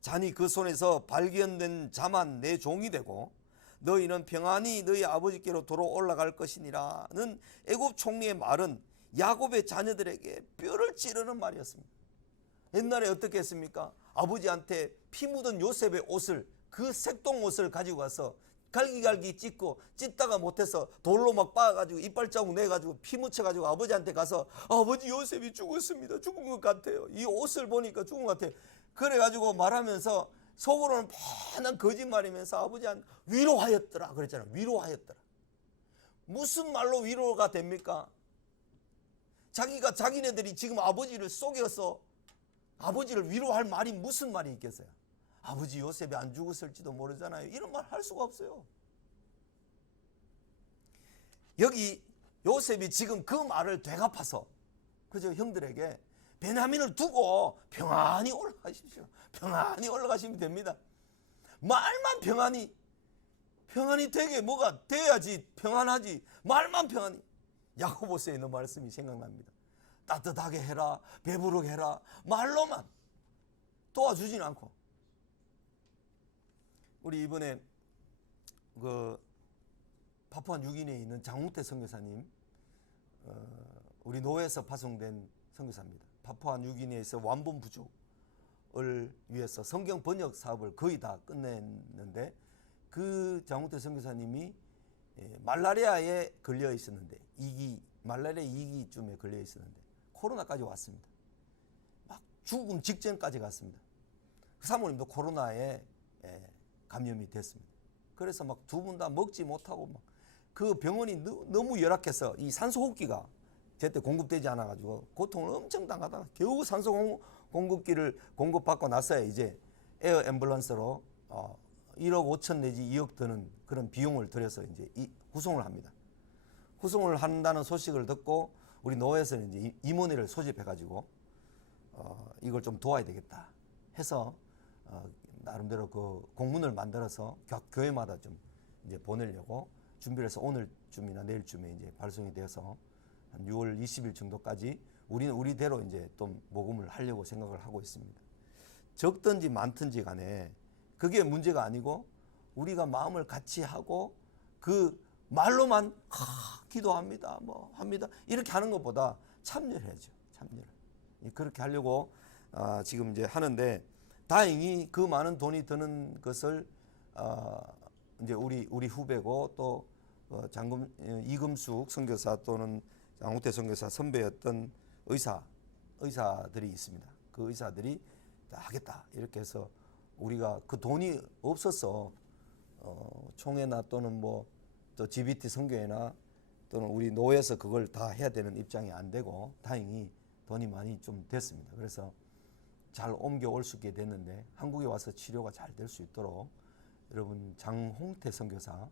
자니 그 손에서 발견된 자만 내 종이 되고 너희는 평안히 너희 아버지께로 돌아 올라갈 것이니라는 애굽 총리의 말은 야곱의 자녀들에게 뼈를 찌르는 말이었습니다. 옛날에 어떻게 했습니까? 아버지한테 피 묻은 요셉의 옷을, 그 색동 옷을 가지고 가서 갈기갈기 찢고, 찢다가 못해서 돌로 막 빻아가지고 이빨 자국 내가지고 피 묻혀가지고 아버지한테 가서 아버지 요셉이 죽었습니다, 죽은 것 같아요, 이 옷을 보니까 죽은 것 같아요, 그래가지고 말하면서 속으로는 뻔한 거짓말이면서 아버지한테 위로하였더라 그랬잖아요. 위로하였더라. 무슨 말로 위로가 됩니까? 자기네들이 지금 아버지를 속여서 아버지를 위로할 말이 무슨 말이 있겠어요? 아버지 요셉이 안 죽었을지도 모르잖아요. 이런 말 할 수가 없어요. 여기 요셉이 지금 그 말을 되갚아서, 그죠, 형들에게 베냐민을 두고 평안히 올라가십시오, 평안히 올라가시면 됩니다. 말만 평안히 되게 뭐가 돼야지 평안하지, 말만 평안히. 야고보서에 있는 말씀이 생각납니다. 따뜻하게 해라, 배부르게 해라, 말로만 도와주진 않고. 우리 이번에 그 파푸아뉴기니에 있는 장웅태 선교사님, 우리 노회에서 파송된 선교사입니다. 파푸아뉴기니에서 완본 부족을 위해서 성경 번역 사업을 거의 다 끝냈는데, 그 장웅태 선교사님이 말라리아에 걸려 있었는데, 말라리아 2기쯤에 걸려 있었는데 코로나까지 왔습니다. 막 죽음 직전까지 갔습니다. 그 사모님도 코로나에 감염이 됐습니다. 그래서 막 두 분 다 먹지 못하고 막 그 병원이 너무 열악해서 이 산소 호흡기가 제때 공급되지 않아 가지고 고통을 엄청 당하다가 겨우 산소 공급기를 공급받고 나서야 이제 에어 앰뷸런스로 1억 5천 내지 2억 드는 그런 비용을 들여서 이제 후송을 합니다. 후송을 한다는 소식을 듣고 우리 노회에서는 이제 임원회를 소집해 가지고 이걸 좀 도와야 되겠다 해서 나름대로 그 공문을 만들어서 교회마다 좀 이제 보내려고 준비를 해서 오늘쯤이나 내일쯤에 이제 발송이 되어서 한 6월 20일 정도까지 우리는 우리대로 이제 또 모금을 하려고 생각을 하고 있습니다. 적든지 많든지 간에 그게 문제가 아니고, 우리가 마음을 같이 하고 그 말로만 기도합니다, 뭐 합니다, 이렇게 하는 것보다 참여를 해야죠. 참여를. 그렇게 하려고 지금 이제 하는데, 다행히 그 많은 돈이 드는 것을 이제 우리 후배고 또 이금숙 선교사 또는 장홍태 선교사 선배였던 의사들이 있습니다. 그 의사들이 하겠다 이렇게 해서 우리가 그 돈이 없어서 총회나 또는 또 GBT 선교회나 또는 우리 노회에서 그걸 다 해야 되는 입장이 안 되고 다행히 돈이 많이 좀 됐습니다. 그래서 잘 옮겨올 수 있게 됐는데 한국에 와서 치료가 잘 될 수 있도록 여러분 장홍태 선교사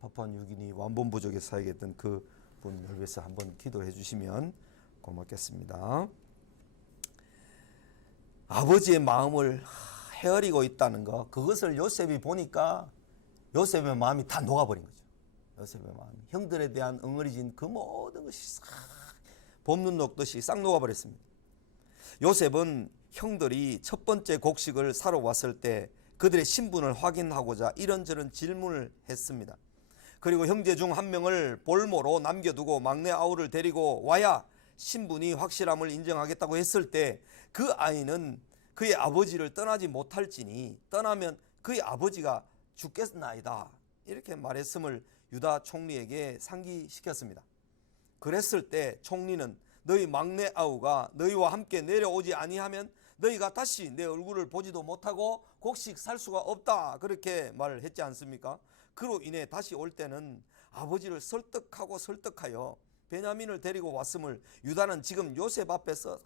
파푸아뉴기니 완본부족에 사역했던 그 분을 위해서 한번 기도해 주시면 고맙겠습니다. 아버지의 마음을 헤아리고 있다는 것, 그것을 요셉이 보니까 요셉의 마음이 다 녹아버린 거죠. 요셉의 마음이 형들에 대한 응어리진 그 모든 것이 싹 봄눈 녹듯이 싹 녹아버렸습니다. 요셉은 형들이 첫 번째 곡식을 사러 왔을 때 그들의 신분을 확인하고자 이런저런 질문을 했습니다. 그리고 형제 중 한 명을 볼모로 남겨두고 막내 아우를 데리고 와야 신분이 확실함을 인정하겠다고 했을 때 그 아이는 그의 아버지를 떠나지 못할지니 떠나면 그의 아버지가 죽겠나이다 이렇게 말했음을 유다 총리에게 상기시켰습니다. 그랬을 때 총리는 너희 막내 아우가 너희와 함께 내려오지 아니하면 너희가 다시 내 얼굴을 보지도 못하고 곡식 살 수가 없다 그렇게 말을 했지 않습니까? 그로 인해 다시 올 때는 아버지를 설득하여 베냐민을 데리고 왔음을 유다는 지금 요셉 앞에서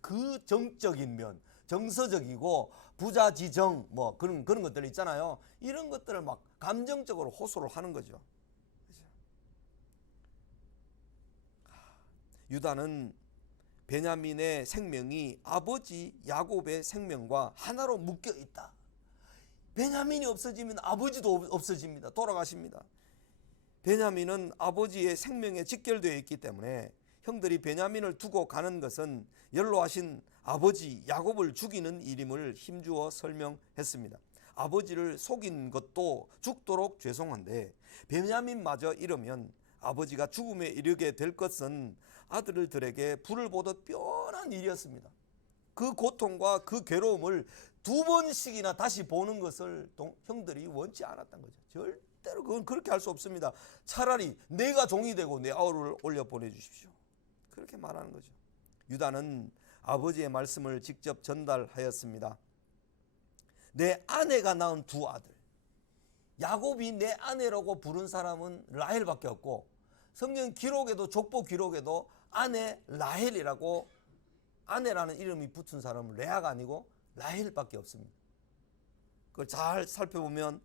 그 정적인 면, 정서적이고 부자지정 그런 것들 있잖아요. 이런 것들을 막 감정적으로 호소를 하는 거죠. 유다는 베냐민의 생명이 아버지 야곱의 생명과 하나로 묶여 있다. 베냐민이 없어지면 아버지도 없어집니다. 돌아가십니다. 베냐민은 아버지의 생명에 직결되어 있기 때문에 형들이 베냐민을 두고 가는 것은 연로하신 아버지 야곱을 죽이는 일임을 힘주어 설명했습니다. 아버지를 속인 것도 죽도록 죄송한데 베냐민마저 이러면 아버지가 죽음에 이르게 될 것은 아들들에게 불을 보듯 뻔한 일이었습니다. 그 고통과 그 괴로움을 두 번씩이나 다시 보는 것을 형들이 원치 않았던 거죠. 절대로 그건 그렇게 할 수 없습니다. 차라리 내가 종이 되고 내 아우를 올려 보내주십시오. 그렇게 말하는 거죠. 유다는 아버지의 말씀을 직접 전달하였습니다. 내 아내가 낳은 두 아들, 야곱이 내 아내라고 부른 사람은 라헬밖에 없고 성경 기록에도 족보 기록에도 아내 라헬이라고 아내라는 이름이 붙은 사람은 레아가 아니고 라헬밖에 없습니다. 그걸 잘 살펴보면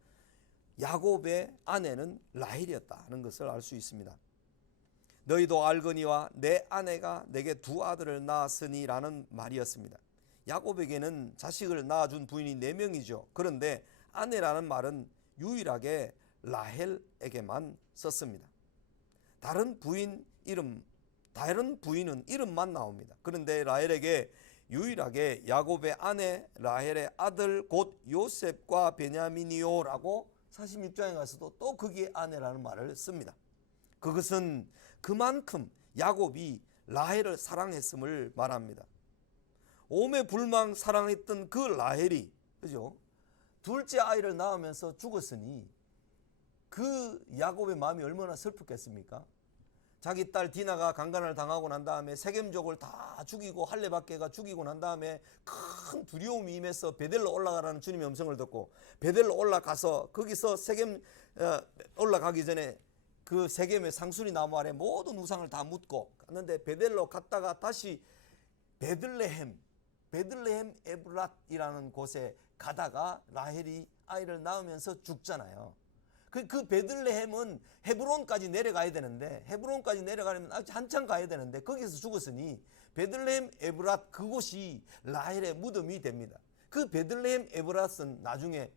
야곱의 아내는 라헬이었다는 것을 알 수 있습니다. 너희도 알거니와 내 아내가 내게 두 아들을 낳았으니라는 말이었습니다. 야곱에게는 자식을 낳아준 부인이 4명이죠. 그런데 아내라는 말은 유일하게 라헬에게만 썼습니다. 다른 부인은 이름만 나옵니다. 그런데 라헬에게 유일하게 야곱의 아내 라헬의 아들 곧 요셉과 베냐민이요라고 46장에 가서도 또 거기에 아내라는 말을 씁니다. 그것은 그만큼 야곱이 라헬을 사랑했음을 말합니다. 오매불망 사랑했던 그 라헬이 그죠? 둘째 아이를 낳으면서 죽었으니 그 야곱의 마음이 얼마나 슬펐겠습니까? 자기 딸 디나가 강간을 당하고 난 다음에 세겜족을 다 죽이고 할례밖에가 죽이고 난 다음에 큰 두려움이 임해서 베델로 올라가라는 주님의 음성을 듣고 베델로 올라가서 거기서 세겜 올라가기 전에 그 세겜의 상수리 나무 아래 모든 우상을 다 묻고 갔는데 베델로 갔다가 다시 베들레헴 에브랏이라는 곳에 가다가 라헬이 아이를 낳으면서 죽잖아요. 그 베들레헴은 헤브론까지 내려가야 되는데 헤브론까지 내려가려면 아직 한참 가야 되는데 거기서 죽었으니 베들레헴 에브랏 그곳이 라헬의 무덤이 됩니다. 그 베들레헴 에브랏은 나중에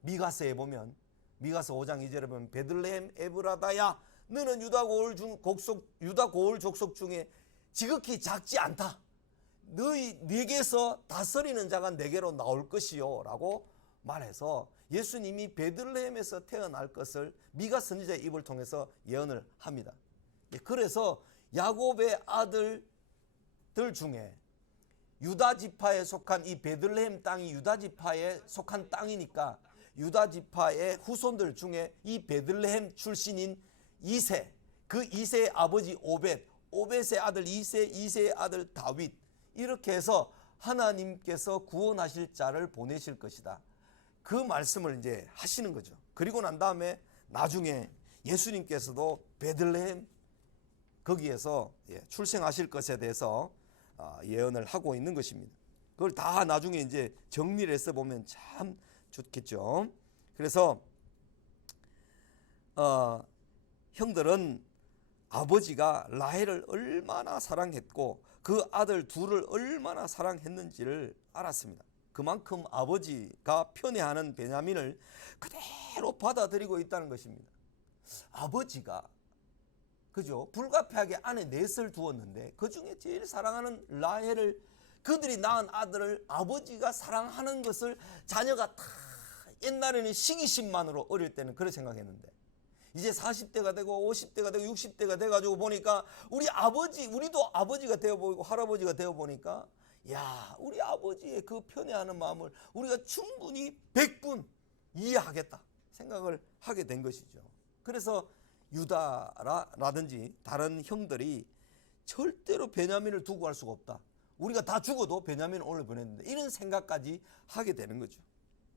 미가서에 보면 미가서 5장 2절에 보면 베들레헴 에브라다야 너는 유다 고을 족속 중에 지극히 작지 않다. 네게서 다스리는 자가 내게로 나올 것이요 라고 말해서 예수님이 베들레헴에서 태어날 것을 미가 선지자의 입을 통해서 예언을 합니다. 그래서 야곱의 아들들 중에 유다 지파에 속한 이 베들레헴 땅이 유다 지파에 속한 땅이니까 유다 지파의 후손들 중에 이 베들레헴 출신인 이세, 그 이세의 아버지 오벳의 아들 이세, 이세의 아들 다윗, 이렇게 해서 하나님께서 구원하실 자를 보내실 것이다. 그 말씀을 이제 하시는 거죠. 그리고 난 다음에 나중에 예수님께서도 베들레헴 거기에서 출생하실 것에 대해서 예언을 하고 있는 것입니다. 그걸 다 나중에 이제 정리를 해서 보면 참 좋겠죠. 그래서 형들은 아버지가 라헬을 얼마나 사랑했고 그 아들 둘을 얼마나 사랑했는지를 알았습니다. 그만큼 아버지가 편애하는 베냐민을 그대로 받아들이고 있다는 것입니다. 아버지가 그죠? 불가피하게 안에 넷을 두었는데 그 중에 제일 사랑하는 라헬을, 그들이 낳은 아들을 아버지가 사랑하는 것을 자녀가 다 옛날에는 시기심만으로 어릴 때는 그렇게 생각했는데 이제 40대가 되고 50대가 되고 60대가 돼가지고 보니까 우리도 아버지가 되어보고 할아버지가 되어보니까 야, 우리 아버지의 그 편애하는 마음을 우리가 충분히 100분 이해하겠다 생각을 하게 된 것이죠. 그래서 유다라든지 다른 형들이 절대로 베냐민을 두고 갈 수가 없다. 우리가 다 죽어도 베냐민을 오늘 보냈는데 이런 생각까지 하게 되는 거죠.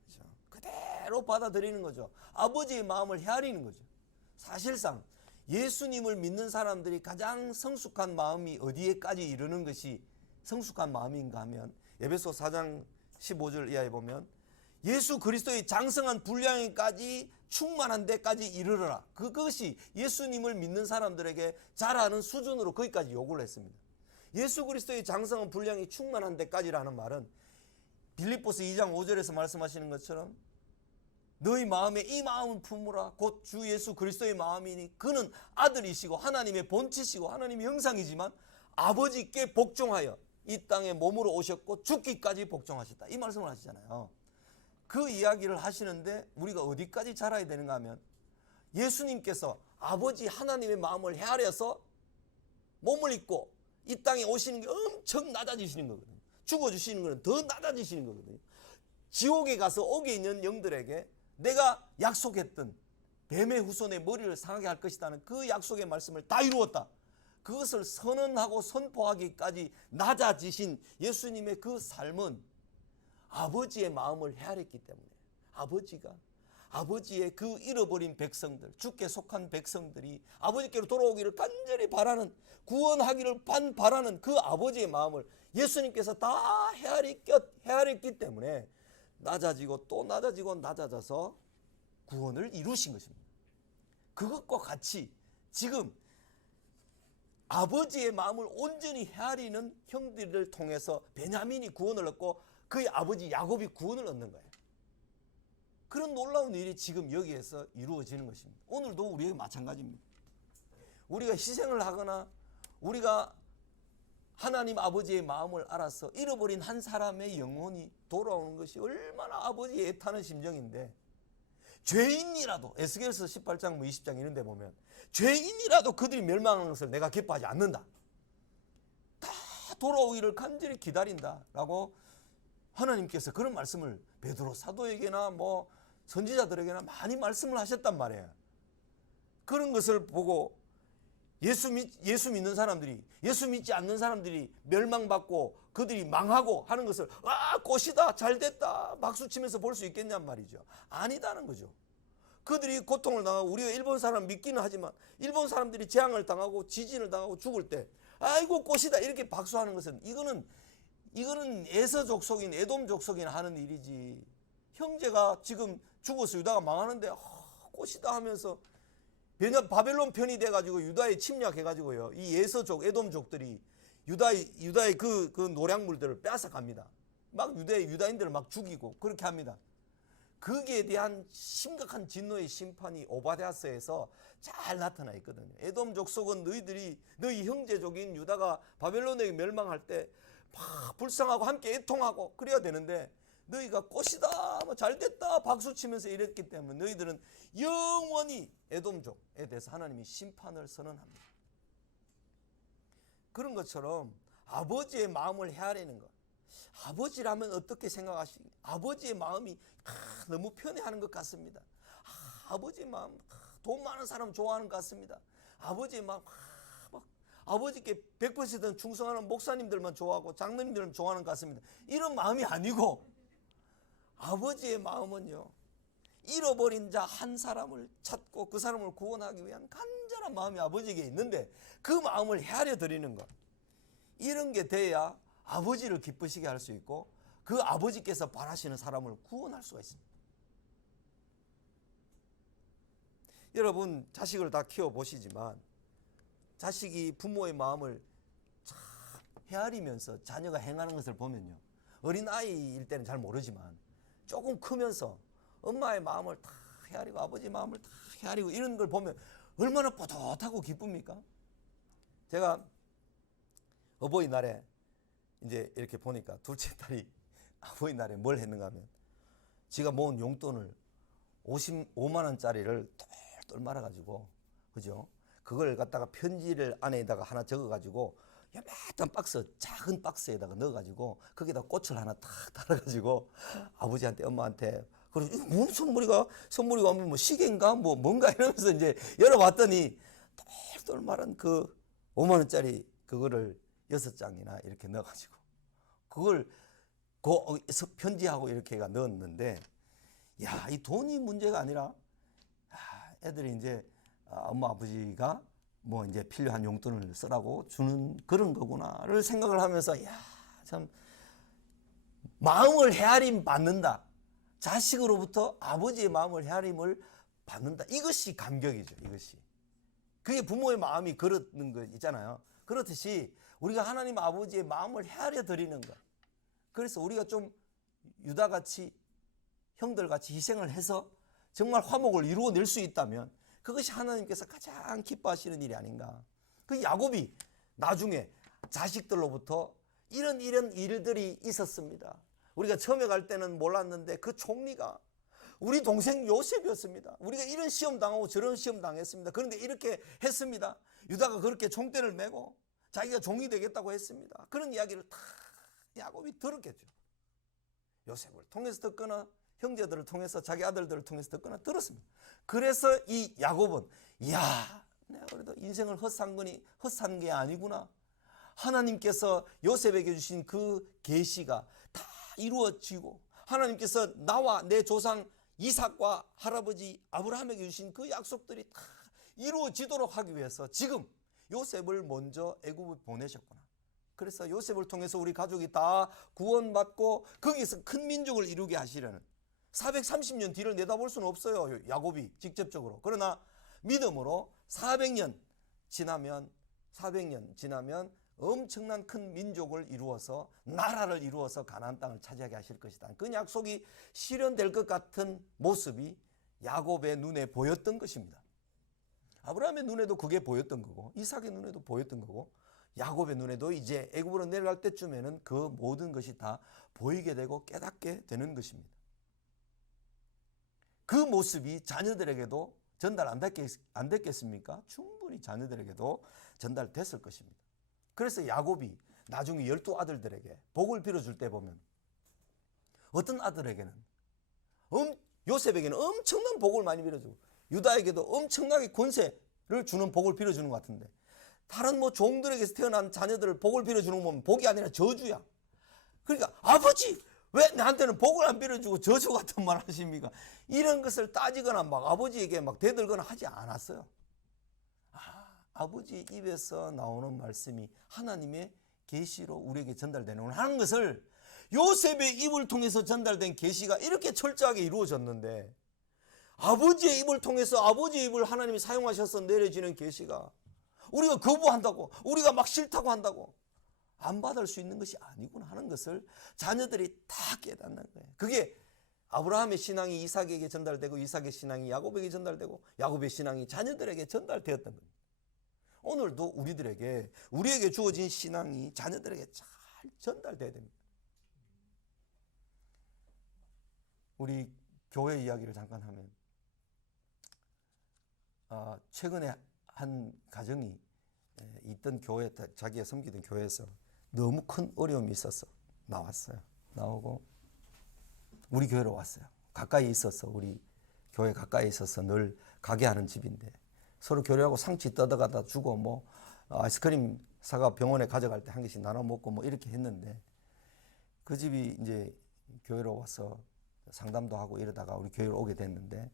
그렇죠? 그대로 받아들이는 거죠. 아버지의 마음을 헤아리는 거죠. 사실상 예수님을 믿는 사람들이 가장 성숙한 마음이 어디에까지 이르는 것이 성숙한 마음인가 하면 에베소 4장 15절 이하에 보면 예수 그리스도의 장성한 분량에까지 충만한 데까지 이르러라. 그것이 예수님을 믿는 사람들에게 잘하는 수준으로 거기까지 요구를 했습니다. 예수 그리스도의 장성한 분량이 충만한 데까지라는 말은 빌립보서 2장 5절에서 말씀하시는 것처럼 너희 마음에 이 마음을 품으라 곧 주 예수 그리스도의 마음이니 그는 아들이시고 하나님의 본체시고 하나님의 형상이지만 아버지께 복종하여 이 땅에 몸으로 오셨고 죽기까지 복종하셨다. 이 말씀을 하시잖아요. 그 이야기를 하시는데 우리가 어디까지 자라야 되는가 하면 예수님께서 아버지 하나님의 마음을 헤아려서 몸을 입고 이 땅에 오시는 게 엄청 낮아지시는 거거든요. 죽어주시는 것은 더 낮아지시는 거거든요. 지옥에 가서 옥에 있는 영들에게 내가 약속했던 뱀의 후손의 머리를 상하게 할 것이라는 그 약속의 말씀을 다 이루었다. 그것을 선언하고 선포하기까지 낮아지신 예수님의 그 삶은 아버지의 마음을 헤아렸기 때문에 아버지가 아버지의 그 잃어버린 백성들, 주께 속한 백성들이 아버지께로 돌아오기를 간절히 바라는, 구원하기를 바라는 그 아버지의 마음을 예수님께서 다 헤아렸기 때문에 낮아지고 또 낮아지고 낮아져서 구원을 이루신 것입니다. 그것과 같이 지금 아버지의 마음을 온전히 헤아리는 형들을 통해서 베냐민이 구원을 얻고 그의 아버지 야곱이 구원을 얻는 거예요. 그런 놀라운 일이 지금 여기에서 이루어지는 것입니다. 오늘도 우리에게 마찬가지입니다. 우리가 희생을 하거나 우리가 하나님 아버지의 마음을 알아서 잃어버린 한 사람의 영혼이 돌아오는 것이 얼마나 아버지의 애타는 심정인데, 죄인이라도 에스겔서 18장 20장 이런 데 보면 죄인이라도 그들이 멸망하는 것을 내가 기뻐하지 않는다. 다 돌아오기를 간절히 기다린다라고 하나님께서 그런 말씀을 베드로 사도에게나 뭐 선지자들에게나 많이 말씀을 하셨단 말이에요. 그런 것을 보고 예수 믿는 사람들이, 예수 믿지 않는 사람들이 멸망받고 그들이 망하고 하는 것을 꽃이다, 잘됐다 박수치면서 볼 수 있겠냔 말이죠. 아니다는 거죠. 그들이 고통을 당하고, 우리가 일본 사람 믿기는 하지만 일본 사람들이 재앙을 당하고 지진을 당하고 죽을 때 아이고 꽃이다 이렇게 박수하는 것은 이거는 에서 족속인 에돔 족속이나 하는 일이지, 형제가 지금 죽어서 유다가 망하는데 꽃이다 하면서 바벨론 편이 돼가지고 유다에 침략해가지고요, 이 에서족 에돔족들이 유다의 그 노략물들을 빼앗아갑니다. 막 유다인들을 막 죽이고 그렇게 합니다. 거기에 대한 심각한 진노의 심판이 오바댜서에서 잘 나타나 있거든요. 에돔 족속은 너희 형제족인 유다가 바벨론에게 멸망할 때 막 불쌍하고 함께 애통하고 그래야 되는데, 너희가 꽃이다 뭐 잘됐다 박수치면서 이랬기 때문에 너희들은 영원히 에돔족에 대해서 하나님이 심판을 선언합니다. 그런 것처럼 아버지의 마음을 헤아리는 것, 아버지라면 어떻게 생각하시는가, 아버지의 마음이 너무 편해하는 것 같습니다. 아버지의 마음, 돈 많은 사람 좋아하는 것 같습니다. 아버지의 마음, 막 아버지께 100% 충성하는 목사님들만 좋아하고 장로님들만 좋아하는 것 같습니다. 이런 마음이 아니고 아버지의 마음은요, 잃어버린 자 한 사람을 찾고 그 사람을 구원하기 위한 간절한 마음이 아버지에게 있는데 그 마음을 헤아려 드리는 것, 이런 게 돼야 아버지를 기쁘시게 할 수 있고 그 아버지께서 바라시는 사람을 구원할 수가 있습니다. 여러분 자식을 다 키워보시지만 자식이 부모의 마음을 참 헤아리면서 자녀가 행하는 것을 보면요, 어린아이일 때는 잘 모르지만 조금 크면서 엄마의 마음을 다 헤아리고 아버지의 마음을 다 헤아리고 이런 걸 보면 얼마나 뿌듯하고 기쁩니까? 제가 어버이날에 이제 이렇게 보니까 둘째 딸이 어버이날에 뭘 했는가 하면 지가 모은 용돈을 55만 원짜리를 똘똘 말아가지고, 그죠? 그걸 갖다가 편지를 안에다가 하나 적어가지고 요만한 박스, 작은 박스에다가 넣어가지고 거기다 꽃을 하나 탁 달아가지고 아버지한테, 엄마한테, 그리고 이거 무슨 선물이가 뭐 시계인가 뭐 뭔가 이러면서 이제 열어봤더니 똘똘 말한 그 5만 원짜리 그거를 6장이나 이렇게 넣어가지고 그걸 편지하고 이렇게 넣었는데, 야, 이 돈이 문제가 아니라 애들이 이제 엄마 아버지가 뭐 이제 필요한 용돈을 쓰라고 주는 그런 거구나를 생각을 하면서, 야, 참 마음을 헤아림 받는다. 자식으로부터 아버지의 마음을 헤아림을 받는다. 이것이 감격이죠. 이것이. 그게 부모의 마음이 그러는 거 있잖아요. 그렇듯이 우리가 하나님 아버지의 마음을 헤아려 드리는 것. 그래서 우리가 좀 유다같이 형들같이 희생을 해서 정말 화목을 이루어낼 수 있다면 그것이 하나님께서 가장 기뻐하시는 일이 아닌가. 그 야곱이 나중에 자식들로부터 이런 일들이 있었습니다. 우리가 처음에 갈 때는 몰랐는데 그 총리가 우리 동생 요셉이었습니다. 우리가 이런 시험 당하고 저런 시험 당했습니다. 그런데 이렇게 했습니다. 유다가 그렇게 총대를 메고 자기가 종이 되겠다고 했습니다. 그런 이야기를 다 야곱이 들었겠죠. 요셉을 통해서 듣거나 형제들을 통해서 자기 아들들을 통해서 듣거나 들었습니다. 그래서 이 야곱은, 이야, 내가 그래도 인생을 헛산 게 아니구나. 하나님께서 요셉에게 주신 그 계시가 다 이루어지고 하나님께서 나와 내 조상 이삭과 할아버지 아브라함에게 주신 그 약속들이 다 이루어지도록 하기 위해서 지금 요셉을 먼저 애굽에 보내셨구나. 그래서 요셉을 통해서 우리 가족이 다 구원받고 거기서 큰 민족을 이루게 하시려는, 430년 뒤를 내다볼 수는 없어요, 야곱이 직접적으로. 그러나 믿음으로 400년 지나면 엄청난 큰 민족을 이루어서, 나라를 이루어서 가나안 땅을 차지하게 하실 것이다. 그 약속이 실현될 것 같은 모습이 야곱의 눈에 보였던 것입니다. 아브라함의 눈에도 그게 보였던 거고, 이삭의 눈에도 보였던 거고, 야곱의 눈에도 이제 애굽으로 내려갈 때쯤에는 그 모든 것이 다 보이게 되고 깨닫게 되는 것입니다. 그 모습이 자녀들에게도 전달 안 됐겠습니까? 충분히 자녀들에게도 전달됐을 것입니다. 그래서 야곱이 나중에 12아들들에게 복을 빌어줄 때 보면 어떤 아들에게는 요셉에게는 엄청난 복을 많이 빌어주고 유다에게도 엄청나게 권세를 주는 복을 빌어주는 것 같은데, 다른 뭐 종들에게서 태어난 자녀들을 복을 빌어주는 거 보면 복이 아니라 저주야. 그러니까 아버지 왜 나한테는 복을 안 빌어주고 저주 같은 말 하십니까? 이런 것을 따지거나 막 아버지에게 막 대들거나 하지 않았어요. 아버지 입에서 나오는 말씀이 하나님의 계시로 우리에게 전달되는 하는 것을, 요셉의 입을 통해서 전달된 계시가 이렇게 철저하게 이루어졌는데 아버지의 입을 통해서 아버지의 입을 하나님이 사용하셔서 내려지는 계시가 우리가 거부한다고, 우리가 막 싫다고 한다고 안 받을 수 있는 것이 아니구나 하는 것을 자녀들이 다 깨닫는 거예요. 그게 아브라함의 신앙이 이삭에게 전달되고 이삭의 신앙이 야곱에게 전달되고 야곱의 신앙이 자녀들에게 전달되었던 겁니다. 오늘도 우리에게 주어진 신앙이 자녀들에게 잘 전달돼야 됩니다. 우리 교회 이야기를 잠깐 하면, 최근에 한 가정이 있던 교회, 자기가 섬기던 교회에서 너무 큰 어려움이 있어서 나왔어요. 나오고 우리 교회로 왔어요. 가까이 있어서 우리 교회 가까이 있어서 늘 가게 하는 집인데 서로 교류하고 상치 떠다가다 주고 뭐 아이스크림 사가 병원에 가져갈 때 한 개씩 나눠 먹고 뭐 이렇게 했는데 그 집이 이제 교회로 와서 상담도 하고 이러다가 우리 교회로 오게 됐는데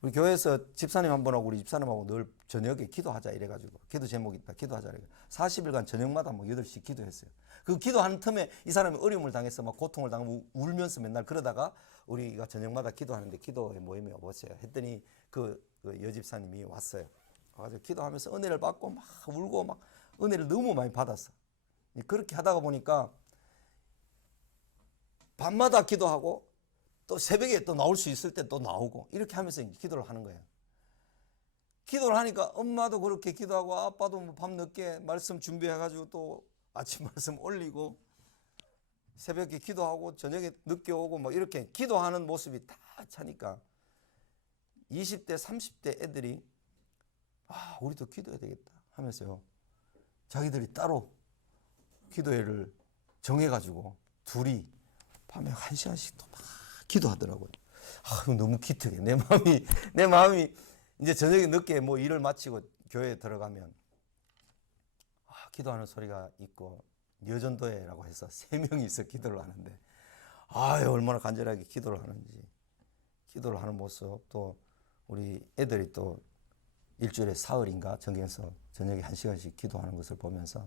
우리 교회에서 집사님 한 번하고 우리 집사님하고 늘 저녁에 기도하자 이래가지고 기도 제목이 있다 기도하자 이래 40일간 저녁마다 뭐 8시 기도했어요. 그 기도하는 틈에 이 사람이 어려움을 당해서 막 고통을 당하고 울면서 맨날 그러다가 우리가 저녁마다 기도하는데 기도의 모임이 오세요 했더니 그 여집사님이 왔어요. 와가지고 기도하면서 은혜를 받고 막 울고 막 은혜를 너무 많이 받았어. 그렇게 하다가 보니까 밤마다 기도하고 또 새벽에 또 나올 수 있을 때 또 나오고 이렇게 하면서 기도를 하는 거예요. 기도를 하니까 엄마도 그렇게 기도하고 아빠도 뭐 밤늦게 말씀 준비해가지고 또 아침 말씀 올리고 새벽에 기도하고 저녁에 늦게 오고 뭐 이렇게 기도하는 모습이 다 차니까 20대 30대 애들이 우리도 기도해야 되겠다 하면서요. 자기들이 따로 기도회를 정해가지고 둘이 밤에 1시간씩 또 막 기도하더라고요. 이거 너무 기특해. 내 마음이 이제 저녁에 늦게 뭐 일을 마치고 교회에 들어가면 기도하는 소리가 있고 여전도회라고 해서 3명이서 기도를 하는데 얼마나 간절하게 기도를 하는지 기도를 하는 모습 또 우리 애들이 또 일주일에 사흘인가 정해서 저녁에 1시간씩 기도하는 것을 보면서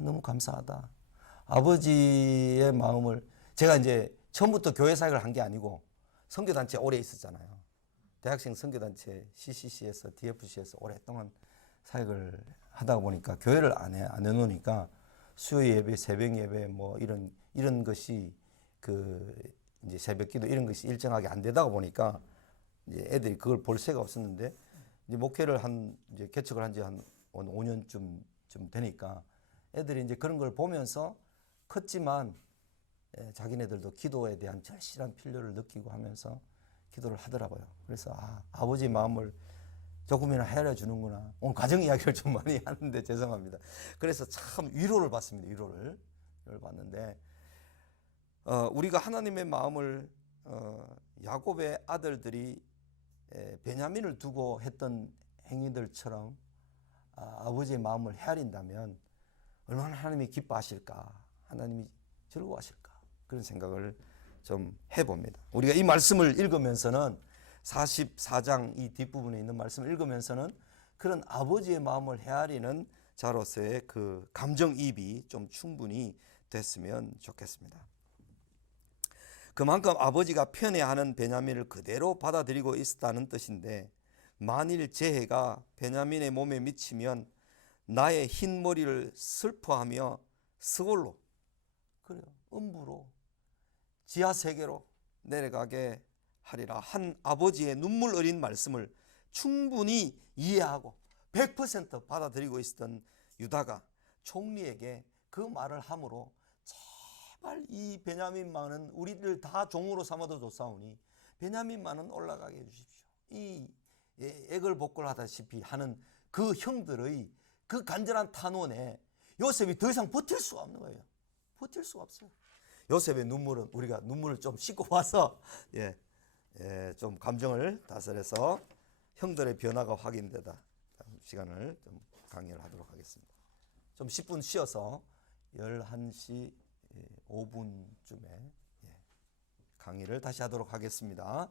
너무 감사하다. 아버지의 마음을 제가 이제 처음부터 교회 사역을 한 게 아니고 선교단체 오래 있었잖아요. 대학생 선교단체 CCC에서 DFC에서 오랫동안 사역을 하다 보니까 교회를 안 해놓으니까 수요 예배, 새벽 예배 뭐 이런 것이 이제 새벽 기도 이런 것이 일정하게 안 되다 보니까 이제 애들이 그걸 볼 새가 없었는데 이제 목회를 이제 개척을 한 지 한 5년쯤 되니까 애들이 이제 그런 걸 보면서 컸지만 자기네들도 기도에 대한 절실한 필요를 느끼고 하면서 기도를 하더라고요. 그래서 아버지의 마음을 조금이나 헤아려 주는구나. 오늘 가정 이야기를 좀 많이 하는데 죄송합니다. 그래서 참 위로를 받습니다. 위로를 받는데 우리가 하나님의 마음을 야곱의 아들들이 베냐민을 두고 했던 행위들처럼 아버지의 마음을 헤아린다면 얼마나 하나님이 기뻐하실까, 하나님이 즐거워하실까 그런 생각을 좀 해봅니다. 우리가 이 말씀을 읽으면서는 44장 이 뒷부분에 있는 말씀을 읽으면서는 그런 아버지의 마음을 헤아리는 자로서의 그 감정이입이 좀 충분히 됐으면 좋겠습니다. 그만큼 아버지가 편애하는 베냐민을 그대로 받아들이고 있었다는 뜻인데 만일 재해가 베냐민의 몸에 미치면 나의 흰 머리를 슬퍼하며 스골로 그래요. 음부로 지하 세계로 내려가게 하리라 한 아버지의 눈물 어린 말씀을 충분히 이해하고 100% 받아들이고 있었던 유다가 총리에게 그 말을 함으로 제발 이 베냐민만은 우리를 다 종으로 삼아도 좋사오니 베냐민만은 올라가게 해주십시오. 이 애걸복걸하다시피 하는 그 형들의 그 간절한 탄원에 요셉이 더 이상 버틸 수가 없는 거예요. 버틸 수가 없어요. 요셉의 눈물은 우리가 눈물을 좀 씻고 와서 좀 감정을 다스려서 형들의 변화가 확인되다 시간을 좀 강의를 하도록 하겠습니다. 좀 10분 쉬어서 11시 5분쯤에 강의를 다시 하도록 하겠습니다.